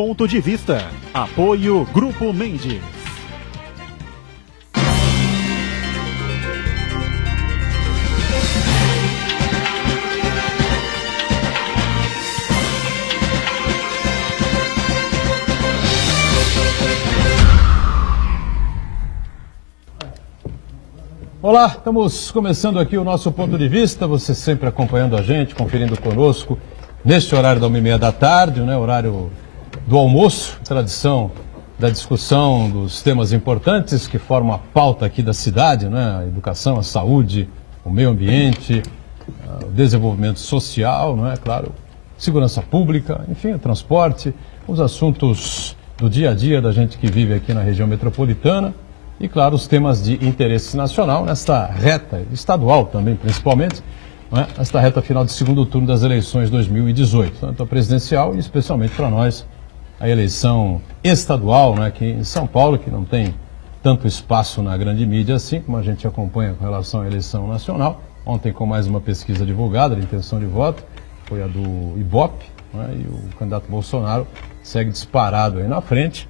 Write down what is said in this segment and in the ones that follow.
Ponto de Vista. Apoio Grupo Mendes. Olá, estamos começando aqui o nosso Ponto de Vista, você sempre acompanhando a gente, conferindo conosco, neste horário da 1h30 da tarde, né, horário do almoço, tradição da discussão dos temas importantes que formam a pauta aqui da cidade, né, a educação, a saúde, o meio ambiente, o desenvolvimento social, não é, claro, segurança pública, enfim, o transporte, os assuntos do dia a dia da gente que vive aqui na região metropolitana. E, claro, os temas de interesse nacional, nesta reta estadual também, principalmente, né, nesta reta final de segundo turno das eleições 2018, tanto a presidencial e, especialmente para nós, a eleição estadual, né, aqui em São Paulo, que não tem tanto espaço na grande mídia assim, como a gente acompanha com relação à eleição nacional. Ontem, com mais uma pesquisa divulgada de intenção de voto, foi a do Ibope, né, e o candidato Bolsonaro segue disparado aí na frente.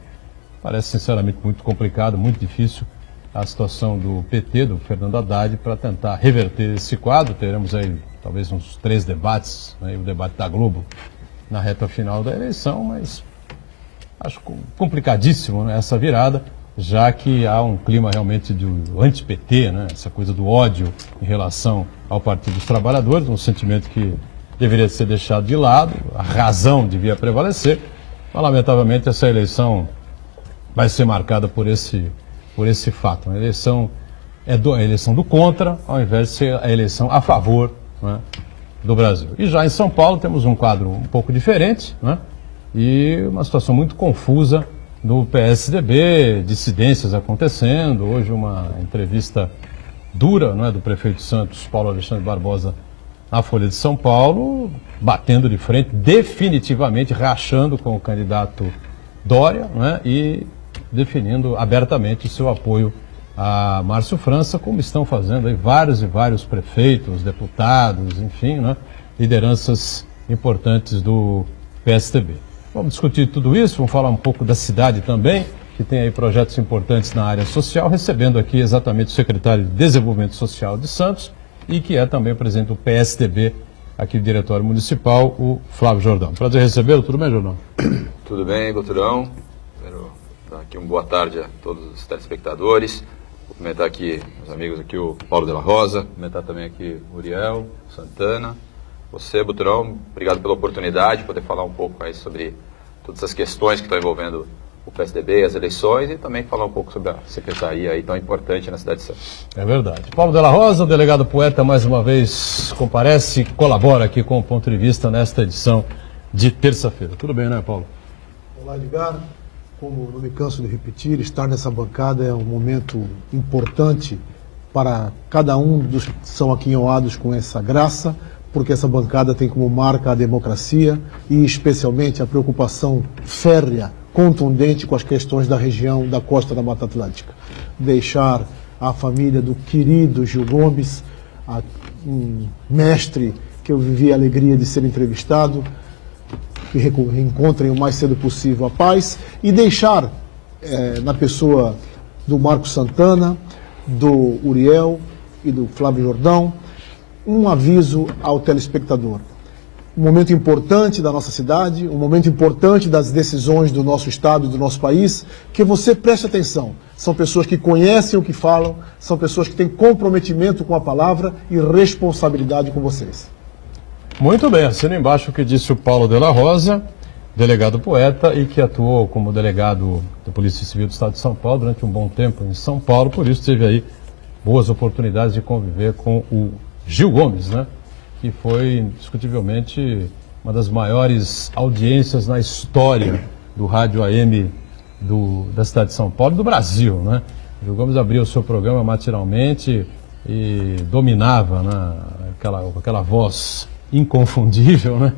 Parece, sinceramente, muito complicado, muito difícil a situação do PT, do Fernando Haddad, para tentar reverter esse quadro. Teremos aí, talvez, uns 3 debates, né, e o debate da Globo na reta final da eleição, mas acho complicadíssimo, né, essa virada, já que há um clima realmente do anti-PT, né, essa coisa do ódio em relação ao Partido dos Trabalhadores, um sentimento que deveria ser deixado de lado, a razão devia prevalecer, mas, lamentavelmente, essa eleição vai ser marcada por esse fato. A eleição é a eleição do contra, ao invés de ser a eleição a favor, né, do Brasil. E já em São Paulo temos um quadro um pouco diferente, né, e uma situação muito confusa no PSDB, dissidências acontecendo. Hoje uma entrevista dura, não é, do prefeito Santos, Paulo Alexandre Barbosa, na Folha de São Paulo, batendo de frente, definitivamente rachando com o candidato Dória, né, e definindo abertamente o seu apoio a Márcio França, como estão fazendo aí vários e vários prefeitos, deputados, enfim, né, lideranças importantes do PSDB. Vamos discutir tudo isso, vamos falar um pouco da cidade também, que tem aí projetos importantes na área social, recebendo aqui exatamente o secretário de Desenvolvimento Social de Santos e que é também o presidente do PSDB aqui do Diretório Municipal, o Flávio Jordão. Prazer recebê-lo, tudo bem, Jordão? Tudo bem, doutorão. Quero dar aqui uma boa tarde a todos os telespectadores. Vou cumprimentar aqui meus amigos aqui, o Paulo de la Rosa, cumprimentar também aqui o Uriel, Santana. Você, doutorão, obrigado pela oportunidade de poder falar um pouco aí sobre todas as questões que estão envolvendo o PSDB, as eleições, e também falar um pouco sobre a secretaria aí tão importante na cidade de Santos. É verdade. Paulo de la Rosa, o delegado poeta, mais uma vez comparece e colabora aqui com o Ponto de Vista nesta edição de terça-feira. Tudo bem, né, Paulo? Olá, Edgar. Como não me canso de repetir, estar nessa bancada é um momento importante para cada um dos que são aquinhoados com essa graça, porque essa bancada tem como marca a democracia e especialmente a preocupação férrea, contundente com as questões da região da costa da Mata Atlântica. Deixar a família do querido Gil Gomes, um mestre que eu vivi a alegria de ser entrevistado, que reencontrem o mais cedo possível a paz, e deixar na pessoa do Marco Santana, do Uriel e do Flávio Jordão um aviso ao telespectador. Um momento importante da nossa cidade, um momento importante das decisões do nosso estado e do nosso país, que você preste atenção. São pessoas que conhecem o que falam, são pessoas que têm comprometimento com a palavra e responsabilidade com vocês. Muito bem, assina embaixo o que disse o Paulo de la Rosa, delegado poeta e que atuou como delegado da Polícia Civil do Estado de São Paulo durante um bom tempo em São Paulo, por isso teve aí boas oportunidades de conviver com o Gil Gomes, né? Que foi indiscutivelmente uma das maiores audiências na história do rádio AM da cidade de São Paulo e do Brasil, né? O Gil Gomes abria o seu programa matinalmente e dominava, né, aquela voz inconfundível, né?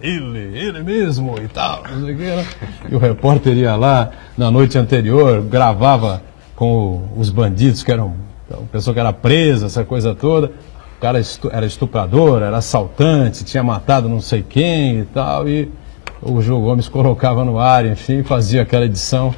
Ele mesmo e tal, não sei o que, né? E o repórter ia lá na noite anterior, gravava com os bandidos que eram, a pessoa que era presa, essa coisa toda. O cara era estuprador, era assaltante, tinha matado não sei quem e tal, e o Gil Gomes colocava no ar, enfim, fazia aquela edição,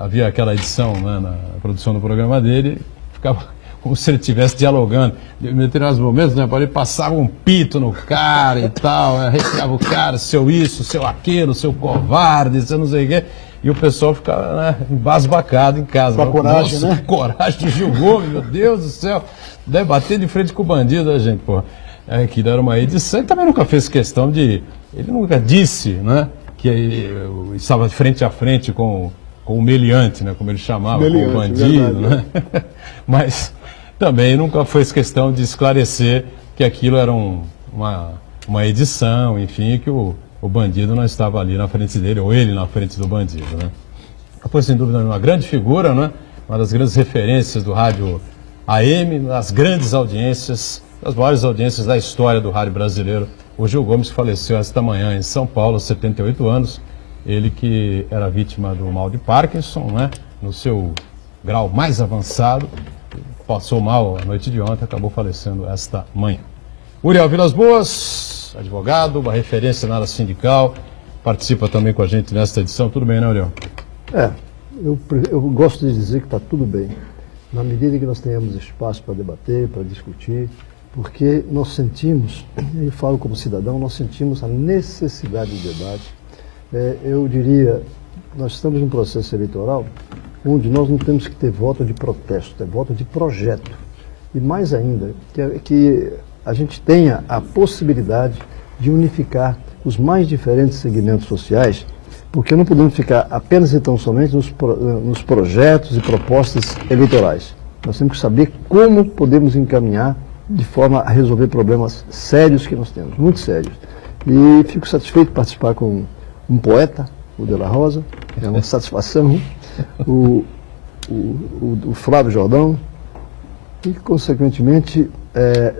havia aquela edição, né, na produção do programa dele, ficava como se ele estivesse dialogando. Em determinados momentos, né, ele passava um pito no cara e tal, arrepiava o cara, seu isso, seu aquilo, seu covarde, seu não sei o quê. E o pessoal ficava, né, embasbacado em casa. Com a coragem, nossa, né? Coragem do Gil Gomes, meu Deus do céu. Deve bater de frente com o bandido, né, gente, porra. Aquilo era uma edição. Ele também nunca fez questão de... Ele nunca disse, né, que ele estava frente a frente com o meliante, né, como ele chamava, com o bandido, verdade, né? Mas também nunca fez questão de esclarecer que aquilo era uma edição, enfim, que o bandido não estava ali na frente dele, ou ele na frente do bandido, né? Foi, sem dúvida, uma grande figura, né? Uma das grandes referências do rádio AM, das grandes audiências, das maiores audiências da história do rádio brasileiro. O Gil Gomes faleceu esta manhã em São Paulo, aos 78 anos. Ele que era vítima do mal de Parkinson, né? No seu grau mais avançado, passou mal a noite de ontem, acabou falecendo esta manhã. Uriel Vilas Boas, advogado, uma referência na área sindical, participa também com a gente nesta edição. Tudo bem, né, Uriel? Eu gosto de dizer que está tudo bem, na medida que nós tenhamos espaço para debater, para discutir, porque nós sentimos, eu falo como cidadão, nós sentimos a necessidade de debate. Eu diria, nós estamos num processo eleitoral onde nós não temos que ter voto de protesto, é voto de projeto. E mais ainda, que a gente tenha a possibilidade de unificar os mais diferentes segmentos sociais, porque não podemos ficar apenas e tão somente nos projetos e propostas eleitorais. Nós temos que saber como podemos encaminhar de forma a resolver problemas sérios que nós temos, muito sérios. E fico satisfeito de participar com um poeta, o De La Rosa, é uma satisfação, o Flávio Jordão, e, consequentemente,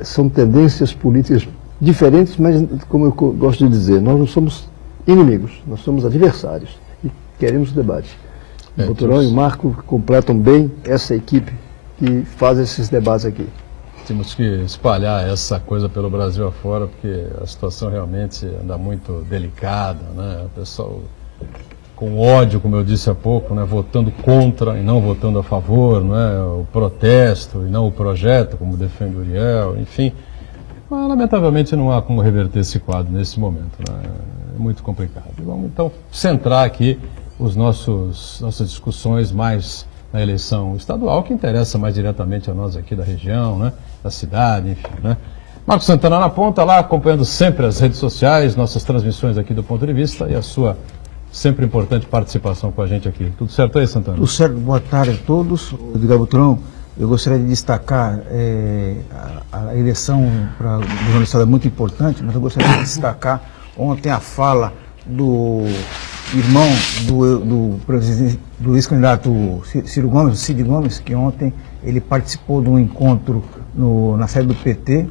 são tendências políticas diferentes, mas, como eu gosto de dizer, nós não somos inimigos, nós somos adversários e queremos debate. O Boturão e o Marco completam bem essa equipe que faz esses debates aqui. Temos que espalhar essa coisa pelo Brasil afora, porque a situação realmente anda muito delicada, né? O pessoal com ódio, como eu disse há pouco, né? Votando contra e não votando a favor, né? O protesto e não o projeto, como defende o Uriel, enfim. Mas, lamentavelmente, não há como reverter esse quadro nesse momento, né? É muito complicado. Vamos, então, centrar aqui nossas discussões mais na eleição estadual, que interessa mais diretamente a nós aqui da região, né? Da cidade, enfim, né? Marcos Santana na ponta lá, acompanhando sempre as redes sociais, nossas transmissões aqui do Ponto de Vista e a sua sempre importante participação com a gente aqui. Tudo certo aí, Santana? Tudo certo, boa tarde a todos. Edgar Boturão, eu gostaria de destacar a eleição para o governo do Estado é muito importante, mas eu gostaria de destacar ontem a fala do irmão do ex-candidato Ciro Gomes, Cid Gomes, que ontem ele participou de um encontro na sede do PT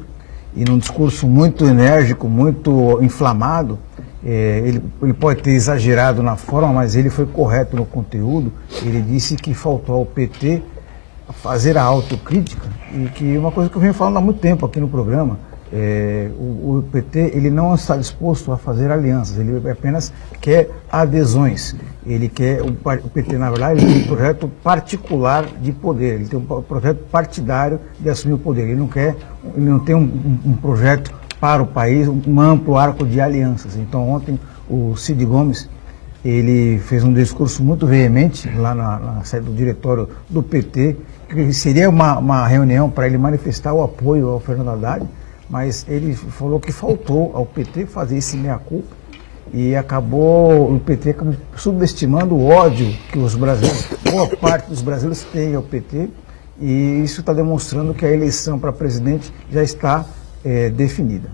e num discurso muito enérgico, muito inflamado. Ele pode ter exagerado na forma, mas ele foi correto no conteúdo. Ele disse que faltou ao PT fazer a autocrítica e que uma coisa que eu venho falando há muito tempo aqui no programa, o PT ele não está disposto a fazer alianças, ele apenas quer adesões. Ele quer, o PT na verdade ele tem um projeto particular de poder, ele tem um projeto partidário de assumir o poder, ele não tem um projeto para o país, um amplo arco de alianças. Então ontem o Cid Gomes ele fez um discurso muito veemente lá na sede do diretório do PT, que seria uma reunião para ele manifestar o apoio ao Fernando Haddad, mas ele falou que faltou ao PT fazer esse meia-culpa e acabou o PT subestimando o ódio que os brasileiros, boa parte dos brasileiros tem ao PT, e isso está demonstrando que a eleição para presidente já está definida.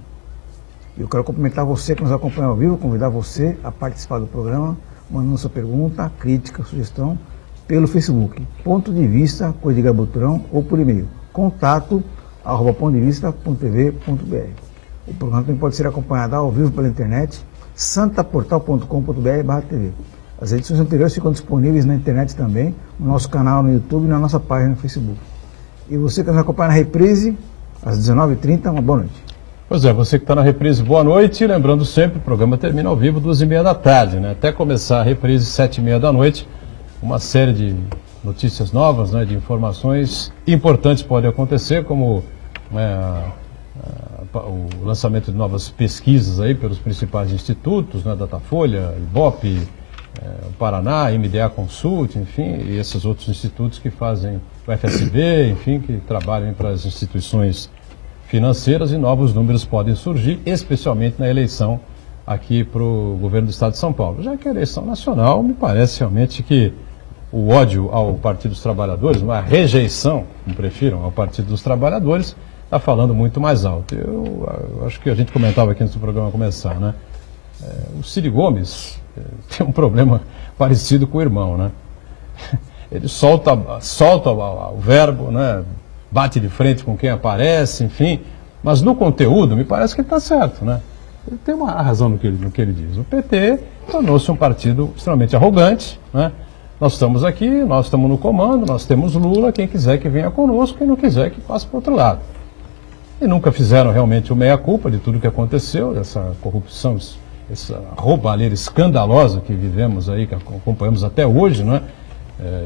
Eu quero cumprimentar você que nos acompanha ao vivo, convidar você a participar do programa, mandando sua pergunta, crítica, sugestão, pelo Facebook, Ponto de Vista com Edgar Boturão, ou por e-mail, contato@pontodevista.tv.br. O programa também pode ser acompanhado ao vivo pela internet, santaportal.com.br/tv. As edições anteriores ficam disponíveis na internet também, no nosso canal no YouTube e na nossa página no Facebook. E você que nos acompanha na reprise, às 19h30, uma boa noite. Pois é, você que está na reprise, boa noite. Lembrando sempre, o programa termina ao vivo 2h30 da tarde, né? Até começar a reprise 7h30 da noite. Uma série de notícias novas, né, de informações importantes podem acontecer, como o lançamento de novas pesquisas aí pelos principais institutos, né, Datafolha, Ibope, o Paraná, MDA Consult, enfim, e esses outros institutos que fazem o FSB, enfim, que trabalham para as instituições financeiras, e novos números podem surgir, especialmente na eleição aqui para o governo do Estado de São Paulo. Já que a eleição nacional, me parece realmente que o ódio ao Partido dos Trabalhadores, a rejeição, como prefiram, ao Partido dos Trabalhadores, está falando muito mais alto. Eu acho que a gente comentava aqui antes do programa começar, né? O Ciro Gomes tem um problema parecido com o irmão, né? Ele solta o verbo, né? Bate de frente com quem aparece, enfim, mas no conteúdo me parece que ele está certo, né? Ele tem uma razão no que ele diz. O PT tornou-se um partido extremamente arrogante, né? Nós estamos aqui, nós estamos no comando, nós temos Lula, quem quiser que venha conosco, quem não quiser que passe para o outro lado. E nunca fizeram realmente o meia-culpa de tudo que aconteceu, essa corrupção, essa roubalheira escandalosa que vivemos aí, que acompanhamos até hoje, né?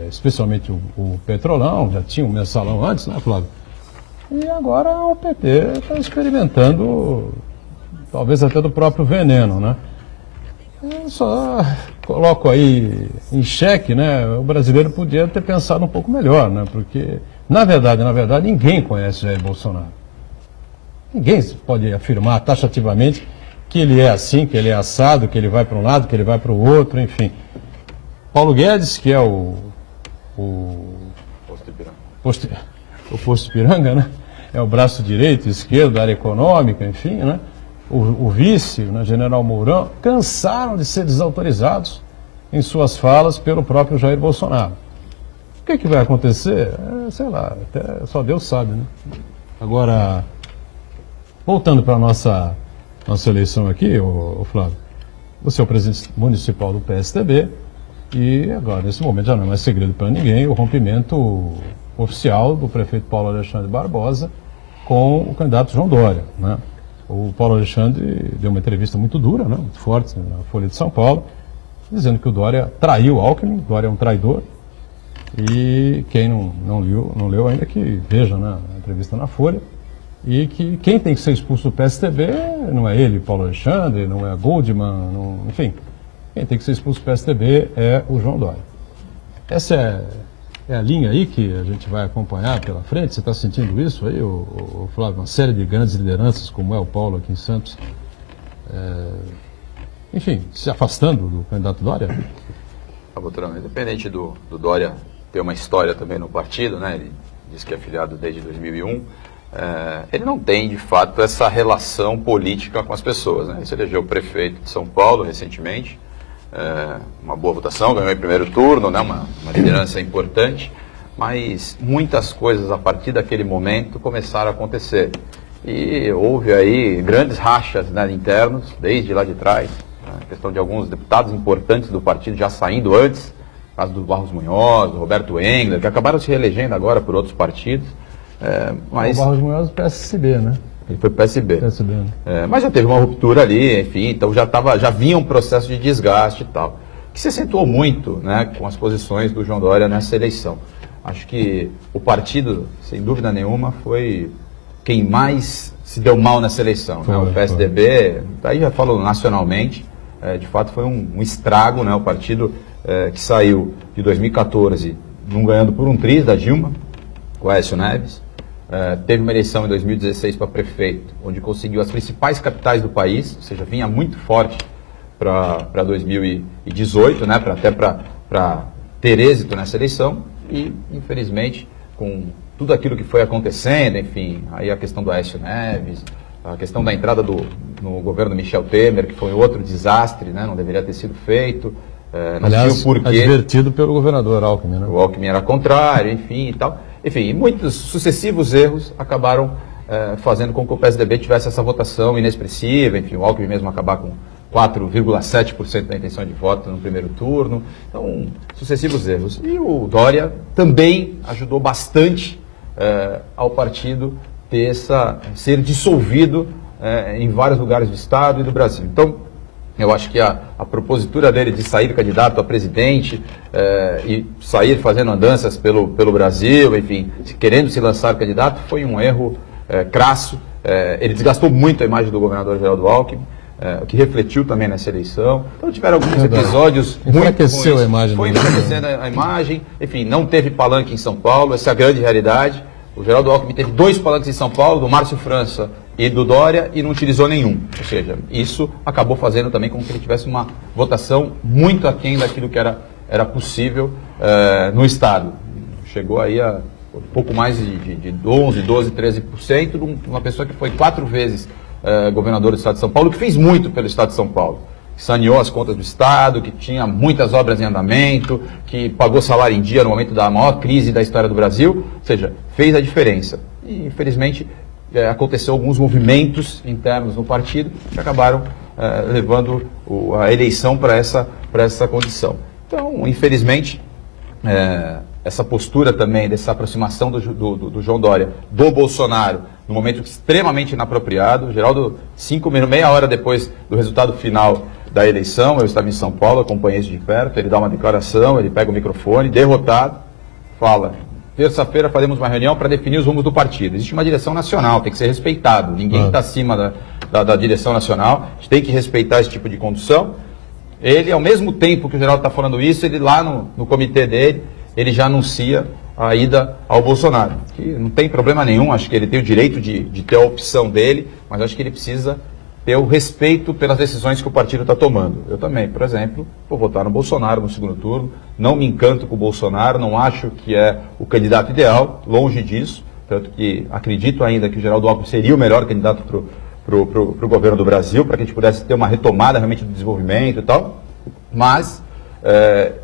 Especialmente o Petrolão, já tinha o Mensalão antes, né, Flávio? E agora o PT está experimentando, talvez até do próprio veneno, né? Eu só coloco aí em xeque, né? O brasileiro podia ter pensado um pouco melhor, né? Porque, na verdade, ninguém conhece Jair Bolsonaro. Ninguém pode afirmar taxativamente que ele é assim, que ele é assado, que ele vai para um lado, que ele vai para o outro, enfim. Paulo Guedes, que é o Posto Ipiranga, né? É o braço direito, esquerdo da área econômica, enfim, né? O vice, né, General Mourão, cansaram de ser desautorizados em suas falas pelo próprio Jair Bolsonaro. O que vai acontecer? Sei lá, até só Deus sabe, né? Agora, voltando para a nossa eleição aqui, o Flávio, você é o presidente municipal do PSDB e agora, nesse momento, já não é mais segredo para ninguém o rompimento oficial do prefeito Paulo Alexandre Barbosa com o candidato João Dória, né? O Paulo Alexandre deu uma entrevista muito dura, né, muito forte, na Folha de São Paulo, dizendo que o Dória traiu o Alckmin, o Dória é um traidor, e quem não leu ainda que veja, né, a entrevista na Folha, e que quem tem que ser expulso do PSDB não é ele, Paulo Alexandre, não é a Goldman, enfim, quem tem que ser expulso do PSDB é o João Dória. Essa é a linha aí que a gente vai acompanhar pela frente. Você está sentindo isso aí, o Flávio? Uma série de grandes lideranças, como é o Paulo aqui em Santos, enfim, se afastando do candidato Dória? Boturão, independente do Dória ter uma história também no partido, né? Ele diz que é afiliado desde 2001, ele não tem, de fato, essa relação política com as pessoas, né? Ele se elegeu prefeito de São Paulo recentemente, uma boa votação, ganhou em primeiro turno, né, uma liderança importante, mas muitas coisas a partir daquele momento começaram a acontecer. E houve aí grandes rachas, né, internos, desde lá de trás, né, a questão de alguns deputados importantes do partido já saindo antes, no caso do Barros Munhoz, do Roberto Engler, que acabaram se reelegendo agora por outros partidos. Mas o Barros Munhoz do PSB, né? Ele foi PSB. né? Mas já teve uma ruptura ali, enfim, então já vinha um processo de desgaste e tal, que se acentuou muito, né, com as posições do João Dória nessa eleição. Acho que o partido, sem dúvida nenhuma, foi quem mais se deu mal nessa eleição. Né? O PSDB, daí já falo nacionalmente, de fato foi um estrago, né? O partido que saiu de 2014 não ganhando por um triz da Dilma, com o Aécio Neves. Teve uma eleição em 2016 para prefeito, onde conseguiu as principais capitais do país, ou seja, vinha muito forte para 2018, né, até para ter êxito nessa eleição, e infelizmente, com tudo aquilo que foi acontecendo, enfim, aí a questão do Aécio Neves, a questão da entrada no governo Michel Temer, que foi outro desastre, né, não deveria ter sido feito. Aliás, advertido pelo governador Alckmin, né? O Alckmin era contrário, enfim e tal. Enfim, muitos sucessivos erros acabaram fazendo com que o PSDB tivesse essa votação inexpressiva, enfim, o Alckmin mesmo acabar com 4,7% da intenção de voto no primeiro turno. Então, sucessivos erros. E o Dória também ajudou bastante ao partido ser dissolvido em vários lugares do Estado e do Brasil. Então, eu acho que a propositura dele de sair candidato a presidente e sair fazendo andanças pelo Brasil, enfim, querendo se lançar candidato, foi um erro crasso. Ele desgastou muito a imagem do governador Geraldo Alckmin, o que refletiu também nessa eleição. Então tiveram alguns episódios muito enfraqueceu ruins. a imagem Foi dele. enfraquecendo a imagem, enfim, não teve palanque em São Paulo, essa é a grande realidade. O Geraldo Alckmin teve 2 palanques em São Paulo, do Márcio França e do Dória, e não utilizou nenhum. Ou seja, isso acabou fazendo também com que ele tivesse uma votação muito aquém daquilo que era possível no Estado. Chegou aí a pouco mais de 11, 12, 13%, de uma pessoa que foi 4 vezes governador do Estado de São Paulo, que fez muito pelo Estado de São Paulo. Que saneou as contas do Estado, que tinha muitas obras em andamento, que pagou salário em dia no momento da maior crise da história do Brasil, ou seja, fez a diferença. E, infelizmente, aconteceu alguns movimentos internos no partido que acabaram levando a eleição para essa condição. Então, infelizmente, essa postura também, dessa aproximação do João Dória do Bolsonaro, num momento extremamente inapropriado. Geraldo, meia hora depois do resultado final da eleição, eu estava em São Paulo, acompanhei isso de perto, ele dá uma declaração, ele pega o microfone, derrotado, fala: terça-feira faremos uma reunião para definir os rumos do partido. Existe uma direção nacional, tem que ser respeitado, ninguém está acima da direção nacional, a gente tem que respeitar esse tipo de condução. Ele, ao mesmo tempo que o Geraldo está falando isso, ele lá no comitê dele, ele já anuncia a ida ao Bolsonaro, que não tem problema nenhum, acho que ele tem o direito de ter a opção dele, mas acho que ele precisa ter o respeito pelas decisões que o partido está tomando. Eu também, por exemplo, vou votar no Bolsonaro no segundo turno, não me encanto com o Bolsonaro, não acho que é o candidato ideal, longe disso, tanto que acredito ainda que o Geraldo Alckmin seria o melhor candidato para o governo do Brasil, para que a gente pudesse ter uma retomada realmente do desenvolvimento e tal, mas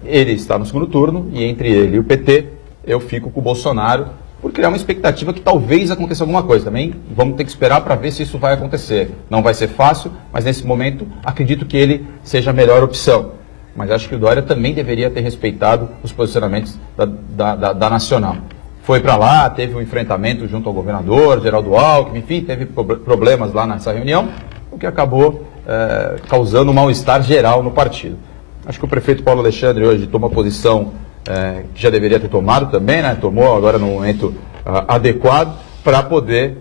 ele está no segundo turno e entre ele e o PT eu fico com o Bolsonaro por criar uma expectativa que talvez aconteça alguma coisa. Também vamos ter que esperar para ver se isso vai acontecer. Não vai ser fácil, mas nesse momento acredito que ele seja a melhor opção. Mas acho que o Dória também deveria ter respeitado os posicionamentos da Nacional. Foi para lá, teve um enfrentamento junto ao governador, Geraldo Alckmin, enfim, teve problemas lá nessa reunião, o que acabou causando um mal-estar geral no partido. Acho que o prefeito Paulo Alexandre hoje toma posição que já deveria ter tomado também, né? Tomou agora no momento adequado para poder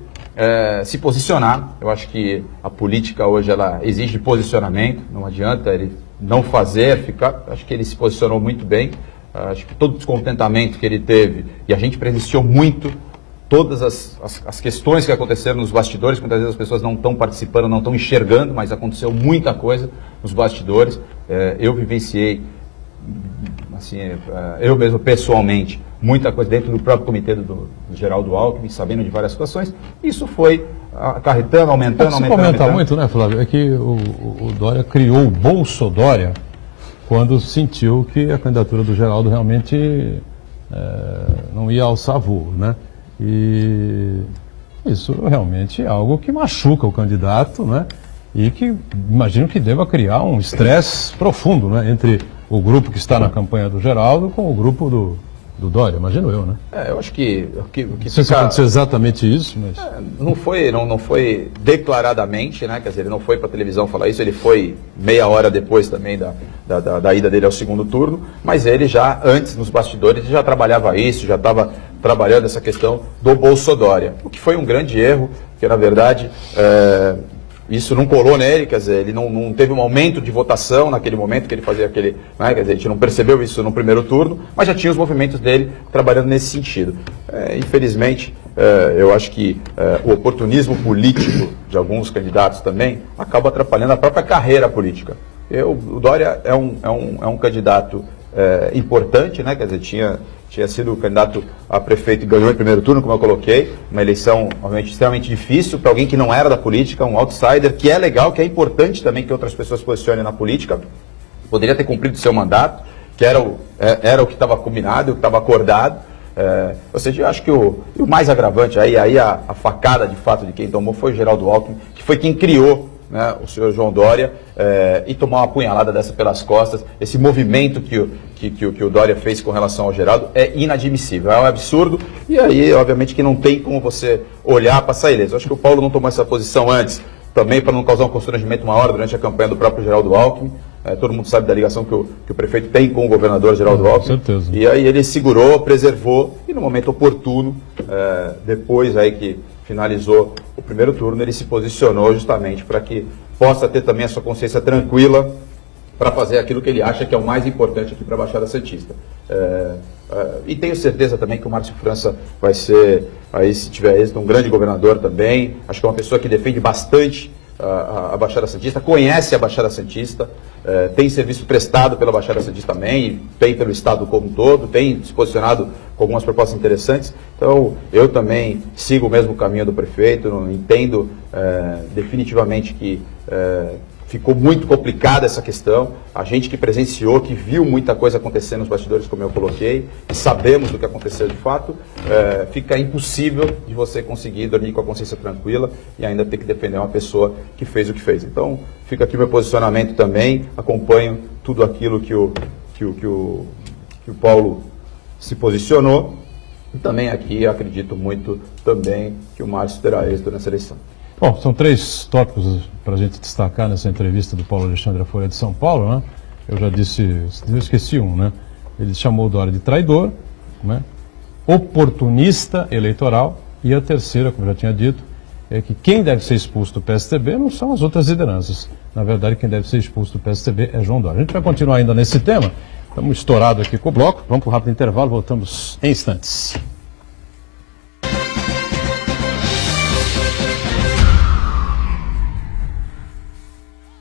se posicionar. Eu acho que a política hoje ela exige posicionamento, não adianta ele não fazer, ficar. Acho que ele se posicionou muito bem. Acho que todo o descontentamento que ele teve, e a gente presenciou muito todas as questões que aconteceram nos bastidores, muitas vezes as pessoas não estão participando, não estão enxergando, mas aconteceu muita coisa nos bastidores. Eu vivenciei, assim, eu mesmo pessoalmente, muita coisa dentro do próprio comitê do Geraldo Alckmin, sabendo de várias situações. Isso foi acarretando, aumentando. Se comenta muito, né, Flávio, é que o Dória criou o Bolsodória quando sentiu que a candidatura do Geraldo realmente não ia alçar voo, né? E isso realmente é algo que machuca o candidato, né? E que imagino que deva criar um estresse profundo, né, entre o grupo que está na campanha do Geraldo com o grupo do Dória, imagino eu, né? Eu acho que não sei se aconteceu exatamente isso, mas... Não foi declaradamente, né? Quer dizer, ele não foi para a televisão falar isso, ele foi meia hora depois também da ida dele ao segundo turno, mas ele já, antes, nos bastidores, já trabalhava isso, já estava trabalhando essa questão do Bolsodória, o que foi um grande erro, porque na verdade... isso não colou nele, quer dizer, ele não teve um aumento de votação naquele momento que ele fazia aquele... Né, quer dizer, a gente não percebeu isso no primeiro turno, mas já tinha os movimentos dele trabalhando nesse sentido. Infelizmente, eu acho que o oportunismo político de alguns candidatos também acaba atrapalhando a própria carreira política. O Dória é um candidato importante, né, quer dizer, tinha sido candidato a prefeito e ganhou em primeiro turno, como eu coloquei, uma eleição, obviamente, extremamente difícil para alguém que não era da política, um outsider, que é legal, que é importante também que outras pessoas se posicionem na política. Poderia ter cumprido seu mandato, que era o que estava combinado, o que estava acordado. Ou seja, eu acho que o mais agravante, aí a facada de fato de quem tomou foi o Geraldo Alckmin, que foi quem criou, né, o senhor João Dória, e tomar uma punhalada dessa pelas costas. Esse movimento que o Dória fez com relação ao Geraldo é inadmissível, é um absurdo, e aí obviamente que não tem como você olhar para sair ileso. Acho que o Paulo não tomou essa posição antes também para não causar um constrangimento maior durante a campanha do próprio Geraldo Alckmin. Todo mundo sabe da ligação que o prefeito tem com o governador Geraldo Alckmin. Com certeza. E aí ele segurou, preservou, e no momento oportuno, depois aí que finalizou o primeiro turno, ele se posicionou justamente para que possa ter também a sua consciência tranquila para fazer aquilo que ele acha que é o mais importante aqui para a Baixada Santista. E tenho certeza também que o Márcio França vai ser, aí se tiver êxito, um grande governador também. Acho que é uma pessoa que defende bastante a Baixada Santista, conhece a Baixada Santista, tem serviço prestado pela Baixada Santista também, tem pelo Estado como um todo, tem se posicionado com algumas propostas interessantes. Então, eu também sigo o mesmo caminho do prefeito, entendo definitivamente que ficou muito complicada essa questão. A gente que presenciou, que viu muita coisa acontecer nos bastidores, como eu coloquei, e sabemos do que aconteceu de fato, fica impossível de você conseguir dormir com a consciência tranquila e ainda ter que defender uma pessoa que fez o que fez. Então, fica aqui meu posicionamento também, acompanho tudo aquilo que o Paulo se posicionou, e também aqui acredito muito também que o Márcio terá êxito nessa eleição. Bom, são 3 tópicos para a gente destacar nessa entrevista do Paulo Alexandre à Folha de São Paulo, né? Eu já disse, eu esqueci um, né? Ele chamou o Dória de traidor, né? Oportunista eleitoral, e a terceira, como eu já tinha dito, é que quem deve ser expulso do PSDB não são as outras lideranças. Na verdade, quem deve ser expulso do PSDB é João Dória. A gente vai continuar ainda nesse tema, estamos estourados aqui com o bloco, vamos para um rápido intervalo, voltamos em instantes.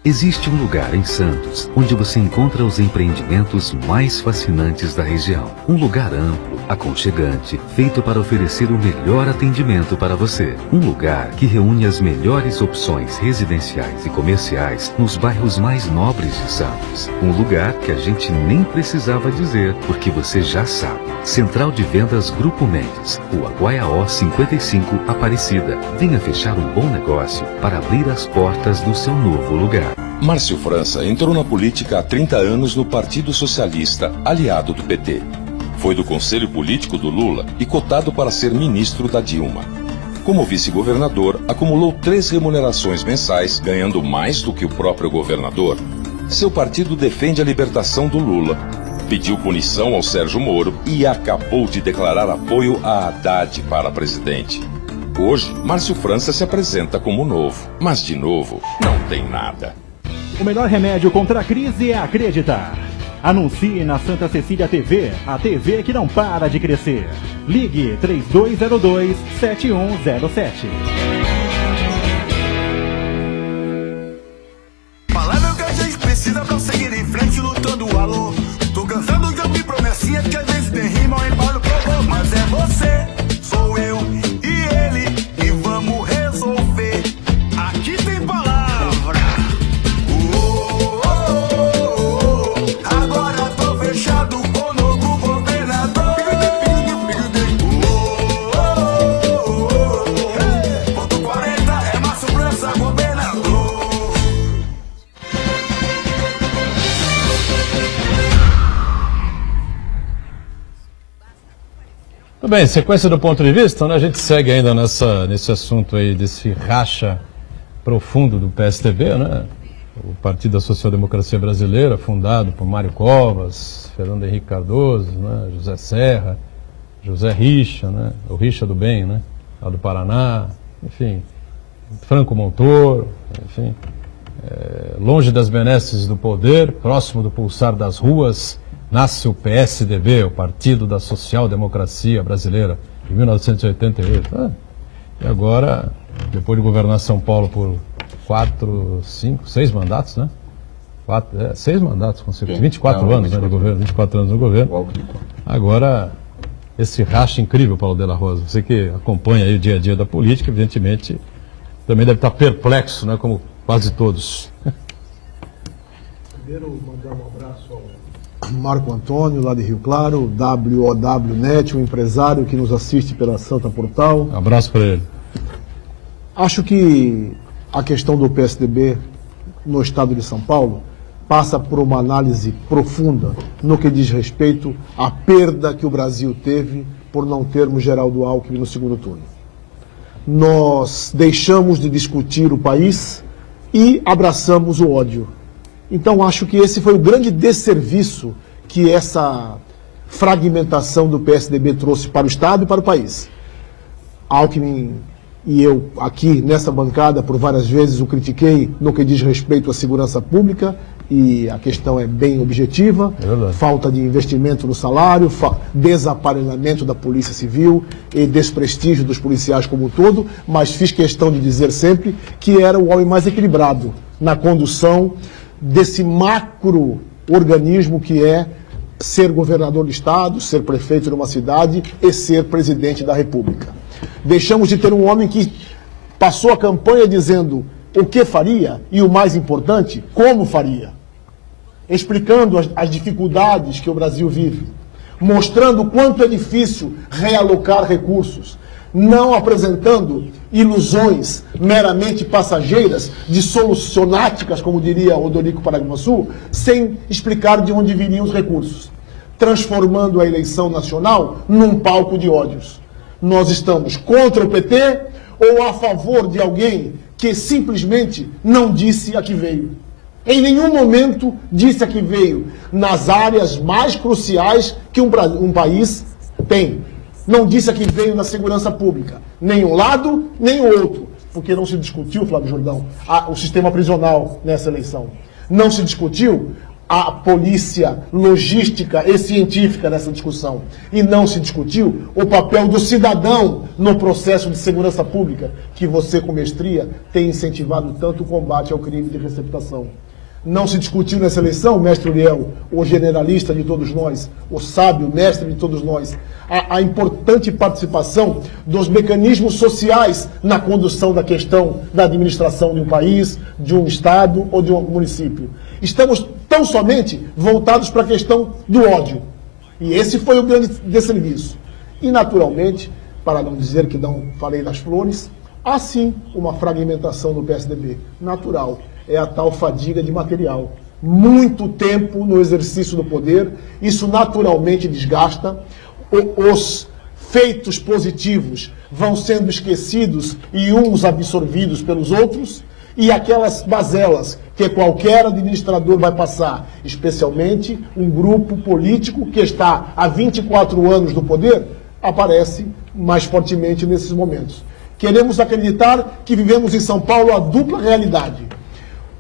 Existe um lugar em Santos onde você encontra os empreendimentos mais fascinantes da região. Um lugar amplo, aconchegante, feito para oferecer o melhor atendimento para você. Um lugar que reúne as melhores opções residenciais e comerciais nos bairros mais nobres de Santos. Um lugar que a gente nem precisava dizer, porque você já sabe. Central de Vendas Grupo Mendes, Rua Guaiaó 55, Aparecida. Venha fechar um bom negócio para abrir as portas do seu novo lugar. Márcio França entrou na política há 30 anos no Partido Socialista, aliado do PT. Foi do Conselho Político do Lula e cotado para ser ministro da Dilma. Como vice-governador, acumulou 3 remunerações mensais, ganhando mais do que o próprio governador. Seu partido defende a libertação do Lula, pediu punição ao Sérgio Moro e acabou de declarar apoio a Haddad para presidente. Hoje, Márcio França se apresenta como novo, mas de novo, não tem nada. O melhor remédio contra a crise é acreditar. Anuncie na Santa Cecília TV, a TV que não para de crescer. Ligue 3202-7107. Palavra que a gente precisa pra seguir em frente lutando o alô. Tô cansado de ouvir promessinhas que às vezes tem rima ou embalo provou. Mas é você, sou eu e ele, e vamos resolver. Aqui tem palavra. Agora tô fechado com o novo governador. Ponto 40 é Márcio França, governador. Tudo bem, sequência do ponto de vista, né? A gente segue ainda nesse assunto aí, desse racha profundo do PSDB, né? O Partido da Social Democracia Brasileira, fundado por Mário Covas, Fernando Henrique Cardoso, né? José Serra, José Richa, né? O Richa do Bem, né? Lá do Paraná, enfim, Franco Montoro, enfim, longe das benesses do poder, próximo do pulsar das ruas, nasce o PSDB, o Partido da Social Democracia Brasileira, em 1988. E agora, depois de governar São Paulo por 6 mandatos, né? 6 mandatos consecutivos, 24 anos, né, de governo, 24 anos no governo. Agora, esse racha incrível, Paulo de la Rosa, você que acompanha aí o dia a dia da política, evidentemente, também deve estar perplexo, né, como quase todos. Primeiro, mandar um abraço ao Marco Antônio, lá de Rio Claro, WOWNet, um empresário que nos assiste pela Santa Portal. Um abraço para ele. Acho que a questão do PSDB no estado de São Paulo passa por uma análise profunda no que diz respeito à perda que o Brasil teve por não termos Geraldo Alckmin no segundo turno. nós deixamos de discutir o país e abraçamos o ódio. Então, acho que esse foi o grande desserviço que essa fragmentação do PSDB trouxe para o Estado e para o país. Alckmin e eu, aqui nessa bancada, por várias vezes o critiquei no que diz respeito à segurança pública, e a questão é bem objetiva, falta de investimento no salário, desaparelamento da Polícia Civil e desprestígio dos policiais como um todo, mas fiz questão de dizer sempre que era o homem mais equilibrado na condução desse macro-organismo que é ser governador do Estado, ser prefeito de uma cidade e ser presidente da República. Deixamos de ter um homem que passou a campanha dizendo o que faria e, o mais importante, como faria. Explicando as dificuldades que o Brasil vive, mostrando o quanto é difícil realocar recursos, não apresentando ilusões meramente passageiras, de solucionáticas, como diria Odorico Paraguaçu, sem explicar de onde viriam os recursos, transformando a eleição nacional num palco de ódios. Nós estamos contra o PT ou a favor de alguém que simplesmente não disse a que veio. Em nenhum momento disse a que veio nas áreas mais cruciais que um país tem. Não disse a que veio na segurança pública. Nem um lado, nem o outro. Porque não se discutiu, Flávio Jordão, o sistema prisional nessa eleição. Não se discutiu a polícia logística e científica nessa discussão. E não se discutiu o papel do cidadão no processo de segurança pública, que você, com mestria, tem incentivado tanto o combate ao crime de receptação. Não se discutiu nessa eleição, mestre Uriel, o generalista de todos nós, o sábio mestre de todos nós, a importante participação dos mecanismos sociais na condução da questão da administração de um país, de um estado ou de um município. Estamos tão somente voltados para a questão do ódio. E esse foi o grande desserviço. E, naturalmente, para não dizer que não falei das flores, há sim uma fragmentação do PSDB, natural. É a tal fadiga de material. Muito tempo no exercício do poder, isso naturalmente desgasta. Os feitos positivos vão sendo esquecidos e uns absorvidos pelos outros, e aquelas mazelas que qualquer administrador vai passar, especialmente um grupo político que está há 24 anos no poder, aparece mais fortemente nesses momentos. Queremos acreditar que vivemos em São Paulo a dupla realidade.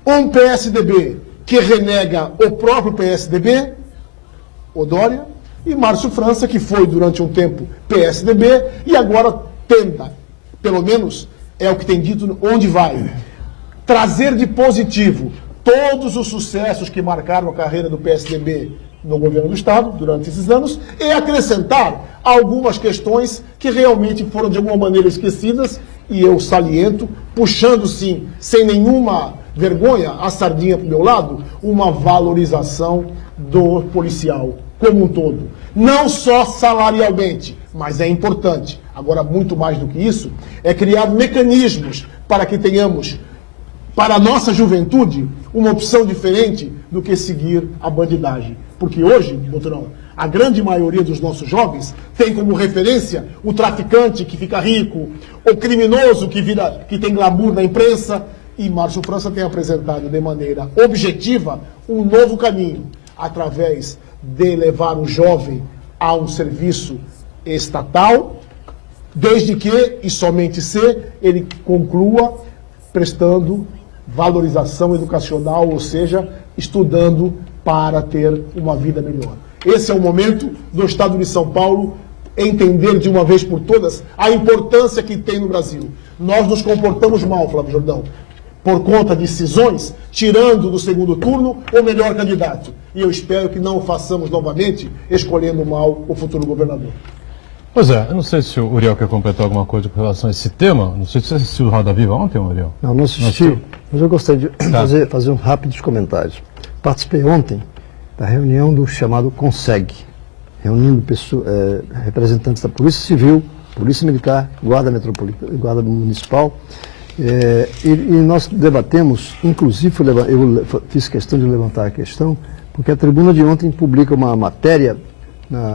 Um PSDB que renega o próprio PSDB, o Dória, e Márcio França, que foi durante um tempo PSDB e agora tenta, pelo menos é o que tem dito, onde vai, trazer de positivo todos os sucessos que marcaram a carreira do PSDB no governo do Estado durante esses anos e acrescentar algumas questões que realmente foram de alguma maneira esquecidas, e eu saliento, puxando sim, sem nenhuma vergonha, a sardinha para o meu lado, uma valorização do policial como um todo. Não só salarialmente, mas é importante. Agora, muito mais do que isso, é criar mecanismos para que tenhamos, para a nossa juventude, uma opção diferente do que seguir a bandidagem. Porque hoje, doutorão, a grande maioria dos nossos jovens tem como referência o traficante que fica rico, o criminoso que tem glamour na imprensa, e Márcio França tem apresentado de maneira objetiva um novo caminho, através de levar o jovem a um serviço estatal, desde que, e somente se, ele conclua prestando valorização educacional, ou seja, estudando para ter uma vida melhor. Esse é o momento do Estado de São Paulo entender de uma vez por todas a importância que tem no Brasil. Nós nos comportamos mal, Flávio Jordão, por conta de decisões, tirando do segundo turno o melhor candidato. E eu espero que não o façamos novamente, escolhendo mal o futuro governador. Pois é, eu não sei se o Uriel quer completar alguma coisa com relação a esse tema. Não sei se você assistiu o Roda Viva ontem, Uriel. Não assisti, mas eu gostaria de fazer uns rápidos comentários. Participei ontem da reunião do chamado CONSEG, reunindo representantes da Polícia Civil, Polícia Militar, Guarda Metropolitana, Guarda Municipal, e nós debatemos, inclusive eu fiz questão de levantar a questão, porque a tribuna de ontem publica uma matéria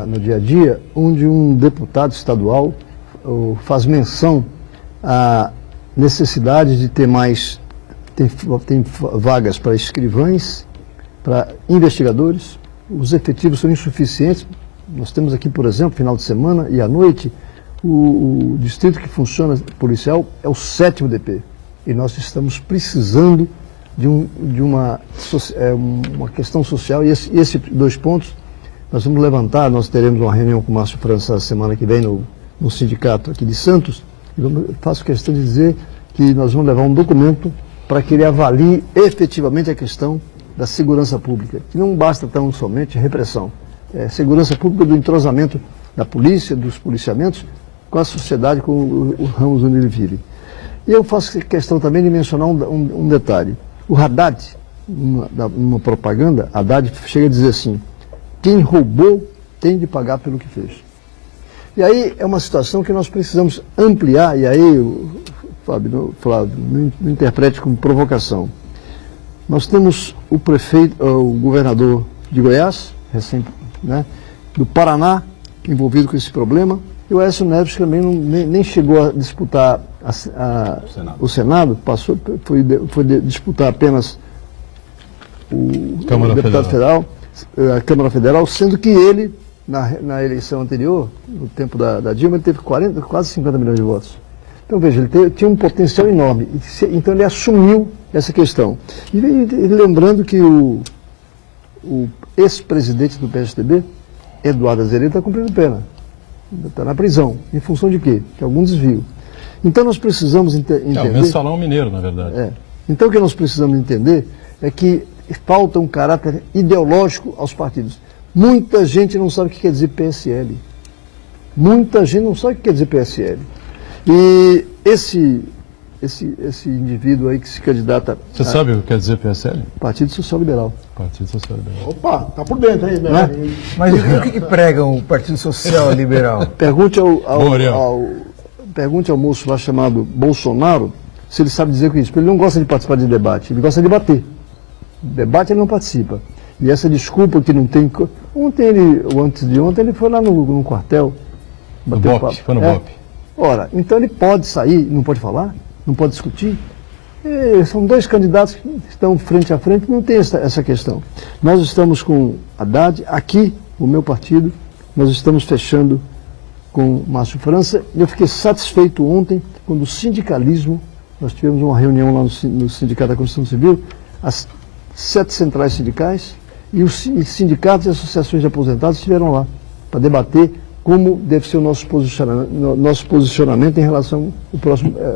no Dia a Dia, onde um deputado estadual faz menção a necessidade de ter mais, tem vagas para escrivães, para investigadores, os efetivos são insuficientes. Nós temos aqui, por exemplo, final de semana e à noite, o distrito que funciona policial é o 7º DP. E nós estamos precisando de uma questão social. E esses 2 pontos nós vamos levantar. Nós teremos uma reunião com o Márcio França a semana que vem no sindicato aqui de Santos. E faço questão de dizer que nós vamos levar um documento para que ele avalie efetivamente a questão da segurança pública, que não basta tão somente repressão. É segurança pública do entrosamento da polícia, dos policiamentos, com a sociedade, com os ramos onde ele vive. E eu faço questão também de mencionar um detalhe. O Haddad, numa propaganda, Haddad chega a dizer assim: quem roubou tem de pagar pelo que fez. E aí é uma situação que nós precisamos ampliar, e aí, Flávio, não interprete como provocação. Nós temos o prefeito, o governador de Goiás, do Paraná, envolvido com esse problema, e o Aécio Neves também nem chegou a disputar o Senado, foi disputar apenas o deputado federal, a Câmara Federal, sendo que ele, na eleição anterior, no tempo da Dilma, ele teve quase 50 milhões de votos. Então, veja, ele tinha um potencial enorme, então ele assumiu essa questão. E lembrando que o ex-presidente do PSDB, Eduardo Azeredo, está cumprindo pena. Está na prisão. Em função de quê? De algum desvio. Então nós precisamos entender... É o mensalão mineiro, na verdade. Então o que nós precisamos entender é que falta um caráter ideológico aos partidos. Muita gente não sabe o que quer dizer PSL. Muita gente não sabe o que quer dizer PSL. E esse indivíduo aí que se candidata... Você sabe o que quer dizer PSL? Partido Social Liberal. Partido Social Liberal. Opa, tá por dentro aí, né? Mas o que prega o Partido Social Liberal? Pergunte ao moço lá chamado Bolsonaro se ele sabe dizer o que é isso. Porque ele não gosta de participar de debate, ele gosta de debater. Debate ele não participa. E essa desculpa que não tem... Antes de ontem, ele foi lá no quartel. No BOP, foi no BOP. Ora, então ele pode sair, não pode falar, não pode discutir. São 2 candidatos que estão frente a frente, não tem essa questão. Nós estamos com Haddad, aqui, o meu partido, nós estamos fechando com Márcio França. Eu fiquei satisfeito ontem, quando o sindicalismo, nós tivemos uma reunião lá no Sindicato da Construção Civil, as 7 centrais sindicais, e os sindicatos e associações de aposentados estiveram lá para debater como deve ser o nosso posicionamento em relação à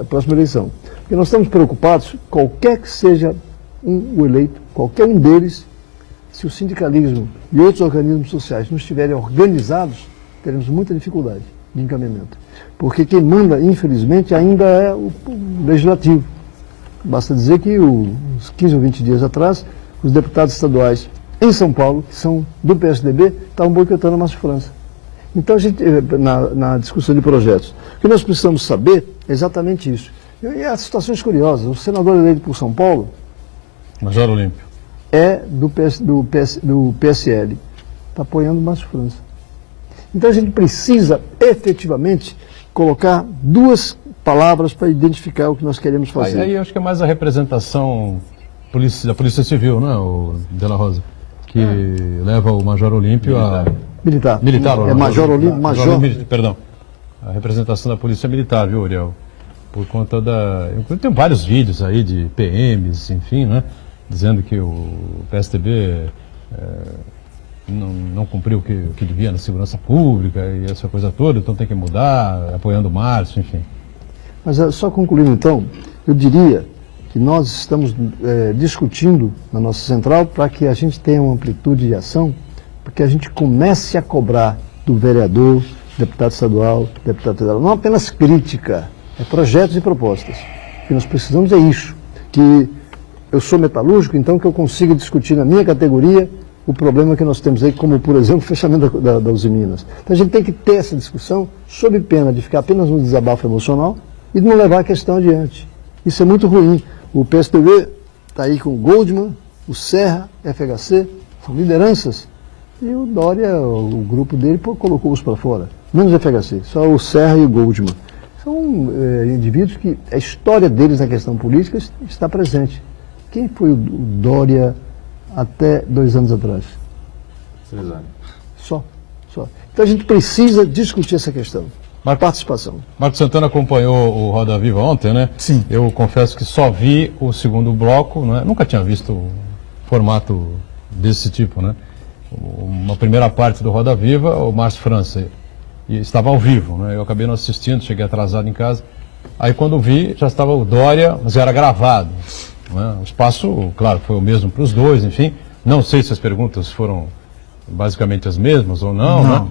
próxima eleição. Porque nós estamos preocupados, qualquer que seja o eleito, qualquer um deles, se o sindicalismo e outros organismos sociais não estiverem organizados, teremos muita dificuldade de encaminhamento. Porque quem manda, infelizmente, ainda é o legislativo. Basta dizer que uns 15 ou 20 dias atrás, os deputados estaduais em São Paulo, que são do PSDB, estavam boicotando a Márcio França. Então, na discussão de projetos, o que nós precisamos saber é exatamente isso. E as situações curiosas. O senador eleito por São Paulo... Major Olímpio. É do PSL. Está apoiando o Márcio França. Então, a gente precisa, efetivamente, colocar 2 palavras para identificar o que nós queremos fazer. Aí eu acho que é mais a representação da Polícia Civil, não é, o De La Rosa, que leva o Major Olímpio a... Militar. É Major Olímpio, perdão. A representação da Polícia Militar, viu, Uriel? Por conta tem vários vídeos aí de PMs, enfim, né? Dizendo que o PSDB não cumpriu o que devia na segurança pública e essa coisa toda, então tem que mudar, apoiando o Márcio, enfim. Mas só concluindo então, eu diria que nós estamos discutindo na nossa central para que a gente tenha uma amplitude de ação, porque a gente comece a cobrar do vereador, deputado estadual, deputado federal, não apenas crítica, é projetos e propostas. O que nós precisamos é isso, que eu sou metalúrgico, então que eu consiga discutir na minha categoria o problema que nós temos aí, como, por exemplo, o fechamento da Usiminas. Então a gente tem que ter essa discussão sob pena de ficar apenas no desabafo emocional e de não levar a questão adiante. Isso é muito ruim. O PSDB está aí com o Goldman, o Serra, FHC, são lideranças. E o Dória, o grupo dele, colocou-os para fora. Menos o FHC, só o Serra e o Goldman. São indivíduos que a história deles na questão política está presente. Quem foi o Dória até 2 anos atrás? 3 anos. Só. Então a gente precisa discutir essa questão. Participação. Marcos Santana acompanhou o Roda Viva ontem, né? Sim. Eu confesso que só vi o segundo bloco, né? Nunca tinha visto um formato desse tipo, né? Uma primeira parte do Roda Viva, o Márcio França, e estava ao vivo, né? Eu acabei não assistindo, cheguei atrasado em casa. Aí quando vi, já estava o Dória, mas era gravado, né? O espaço, claro, foi o mesmo para os dois, enfim. Não sei se as perguntas foram basicamente as mesmas ou não, né?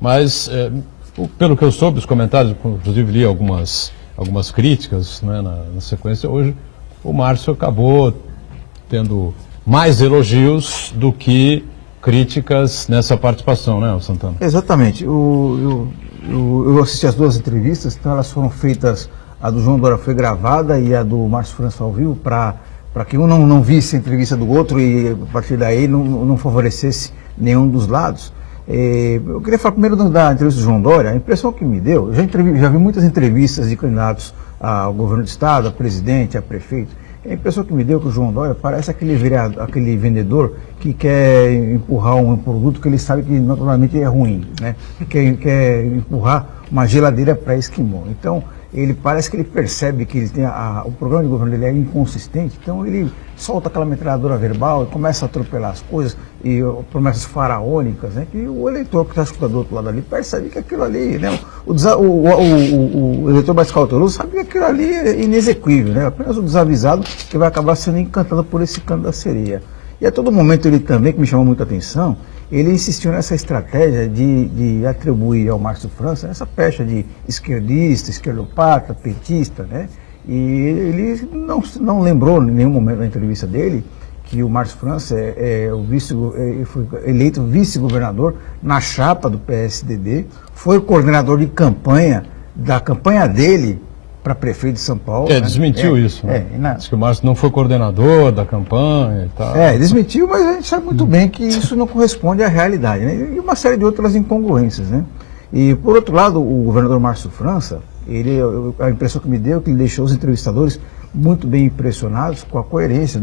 Mas, pelo que eu soube, os comentários, inclusive li algumas críticas, né, na sequência, hoje o Márcio acabou tendo mais elogios do que críticas nessa participação, né, Santana? Exatamente. Eu assisti as 2 entrevistas, então elas foram feitas, a do João Dória foi gravada e a do Márcio França ao vivo, para que um não visse a entrevista do outro e a partir daí não favorecesse nenhum dos lados. Eu queria falar primeiro da entrevista do João Dória. A impressão que me deu, eu já vi muitas entrevistas de candidatos ao governo do estado, a presidente, a prefeito. A impressão que me deu que o João Dória parece aquele vendedor que quer empurrar um produto que ele sabe que naturalmente é ruim, né? Quer empurrar uma geladeira para esquimó. Então, ele parece que ele percebe que ele tem o programa de governo dele é inconsistente, então ele solta aquela metralhadora verbal e começa a atropelar as coisas e promessas faraônicas, né? Que o eleitor que está escutando do outro lado ali percebe que aquilo ali, né? O eleitor mais cauteloso sabe que aquilo ali é inexequível, né? Apenas o desavisado que vai acabar sendo encantado por esse canto da sereia. E a todo momento ele também, que me chamou muita atenção, ele insistiu nessa estratégia de atribuir ao Márcio França essa pecha de esquerdista, esquerdopata, petista, né? E ele não lembrou em nenhum momento da entrevista dele que o Márcio França foi eleito vice-governador na chapa do PSDB, foi coordenador de campanha, da campanha dele para prefeito de São Paulo. Né? Desmentiu isso, né? Diz que o Márcio não foi coordenador da campanha e tal. Desmentiu, mas a gente sabe muito bem que isso não corresponde à realidade, né? E uma série de outras incongruências, né? E, por outro lado, o governador Márcio França, a impressão que me deu é que ele deixou os entrevistadores muito bem impressionados com a coerência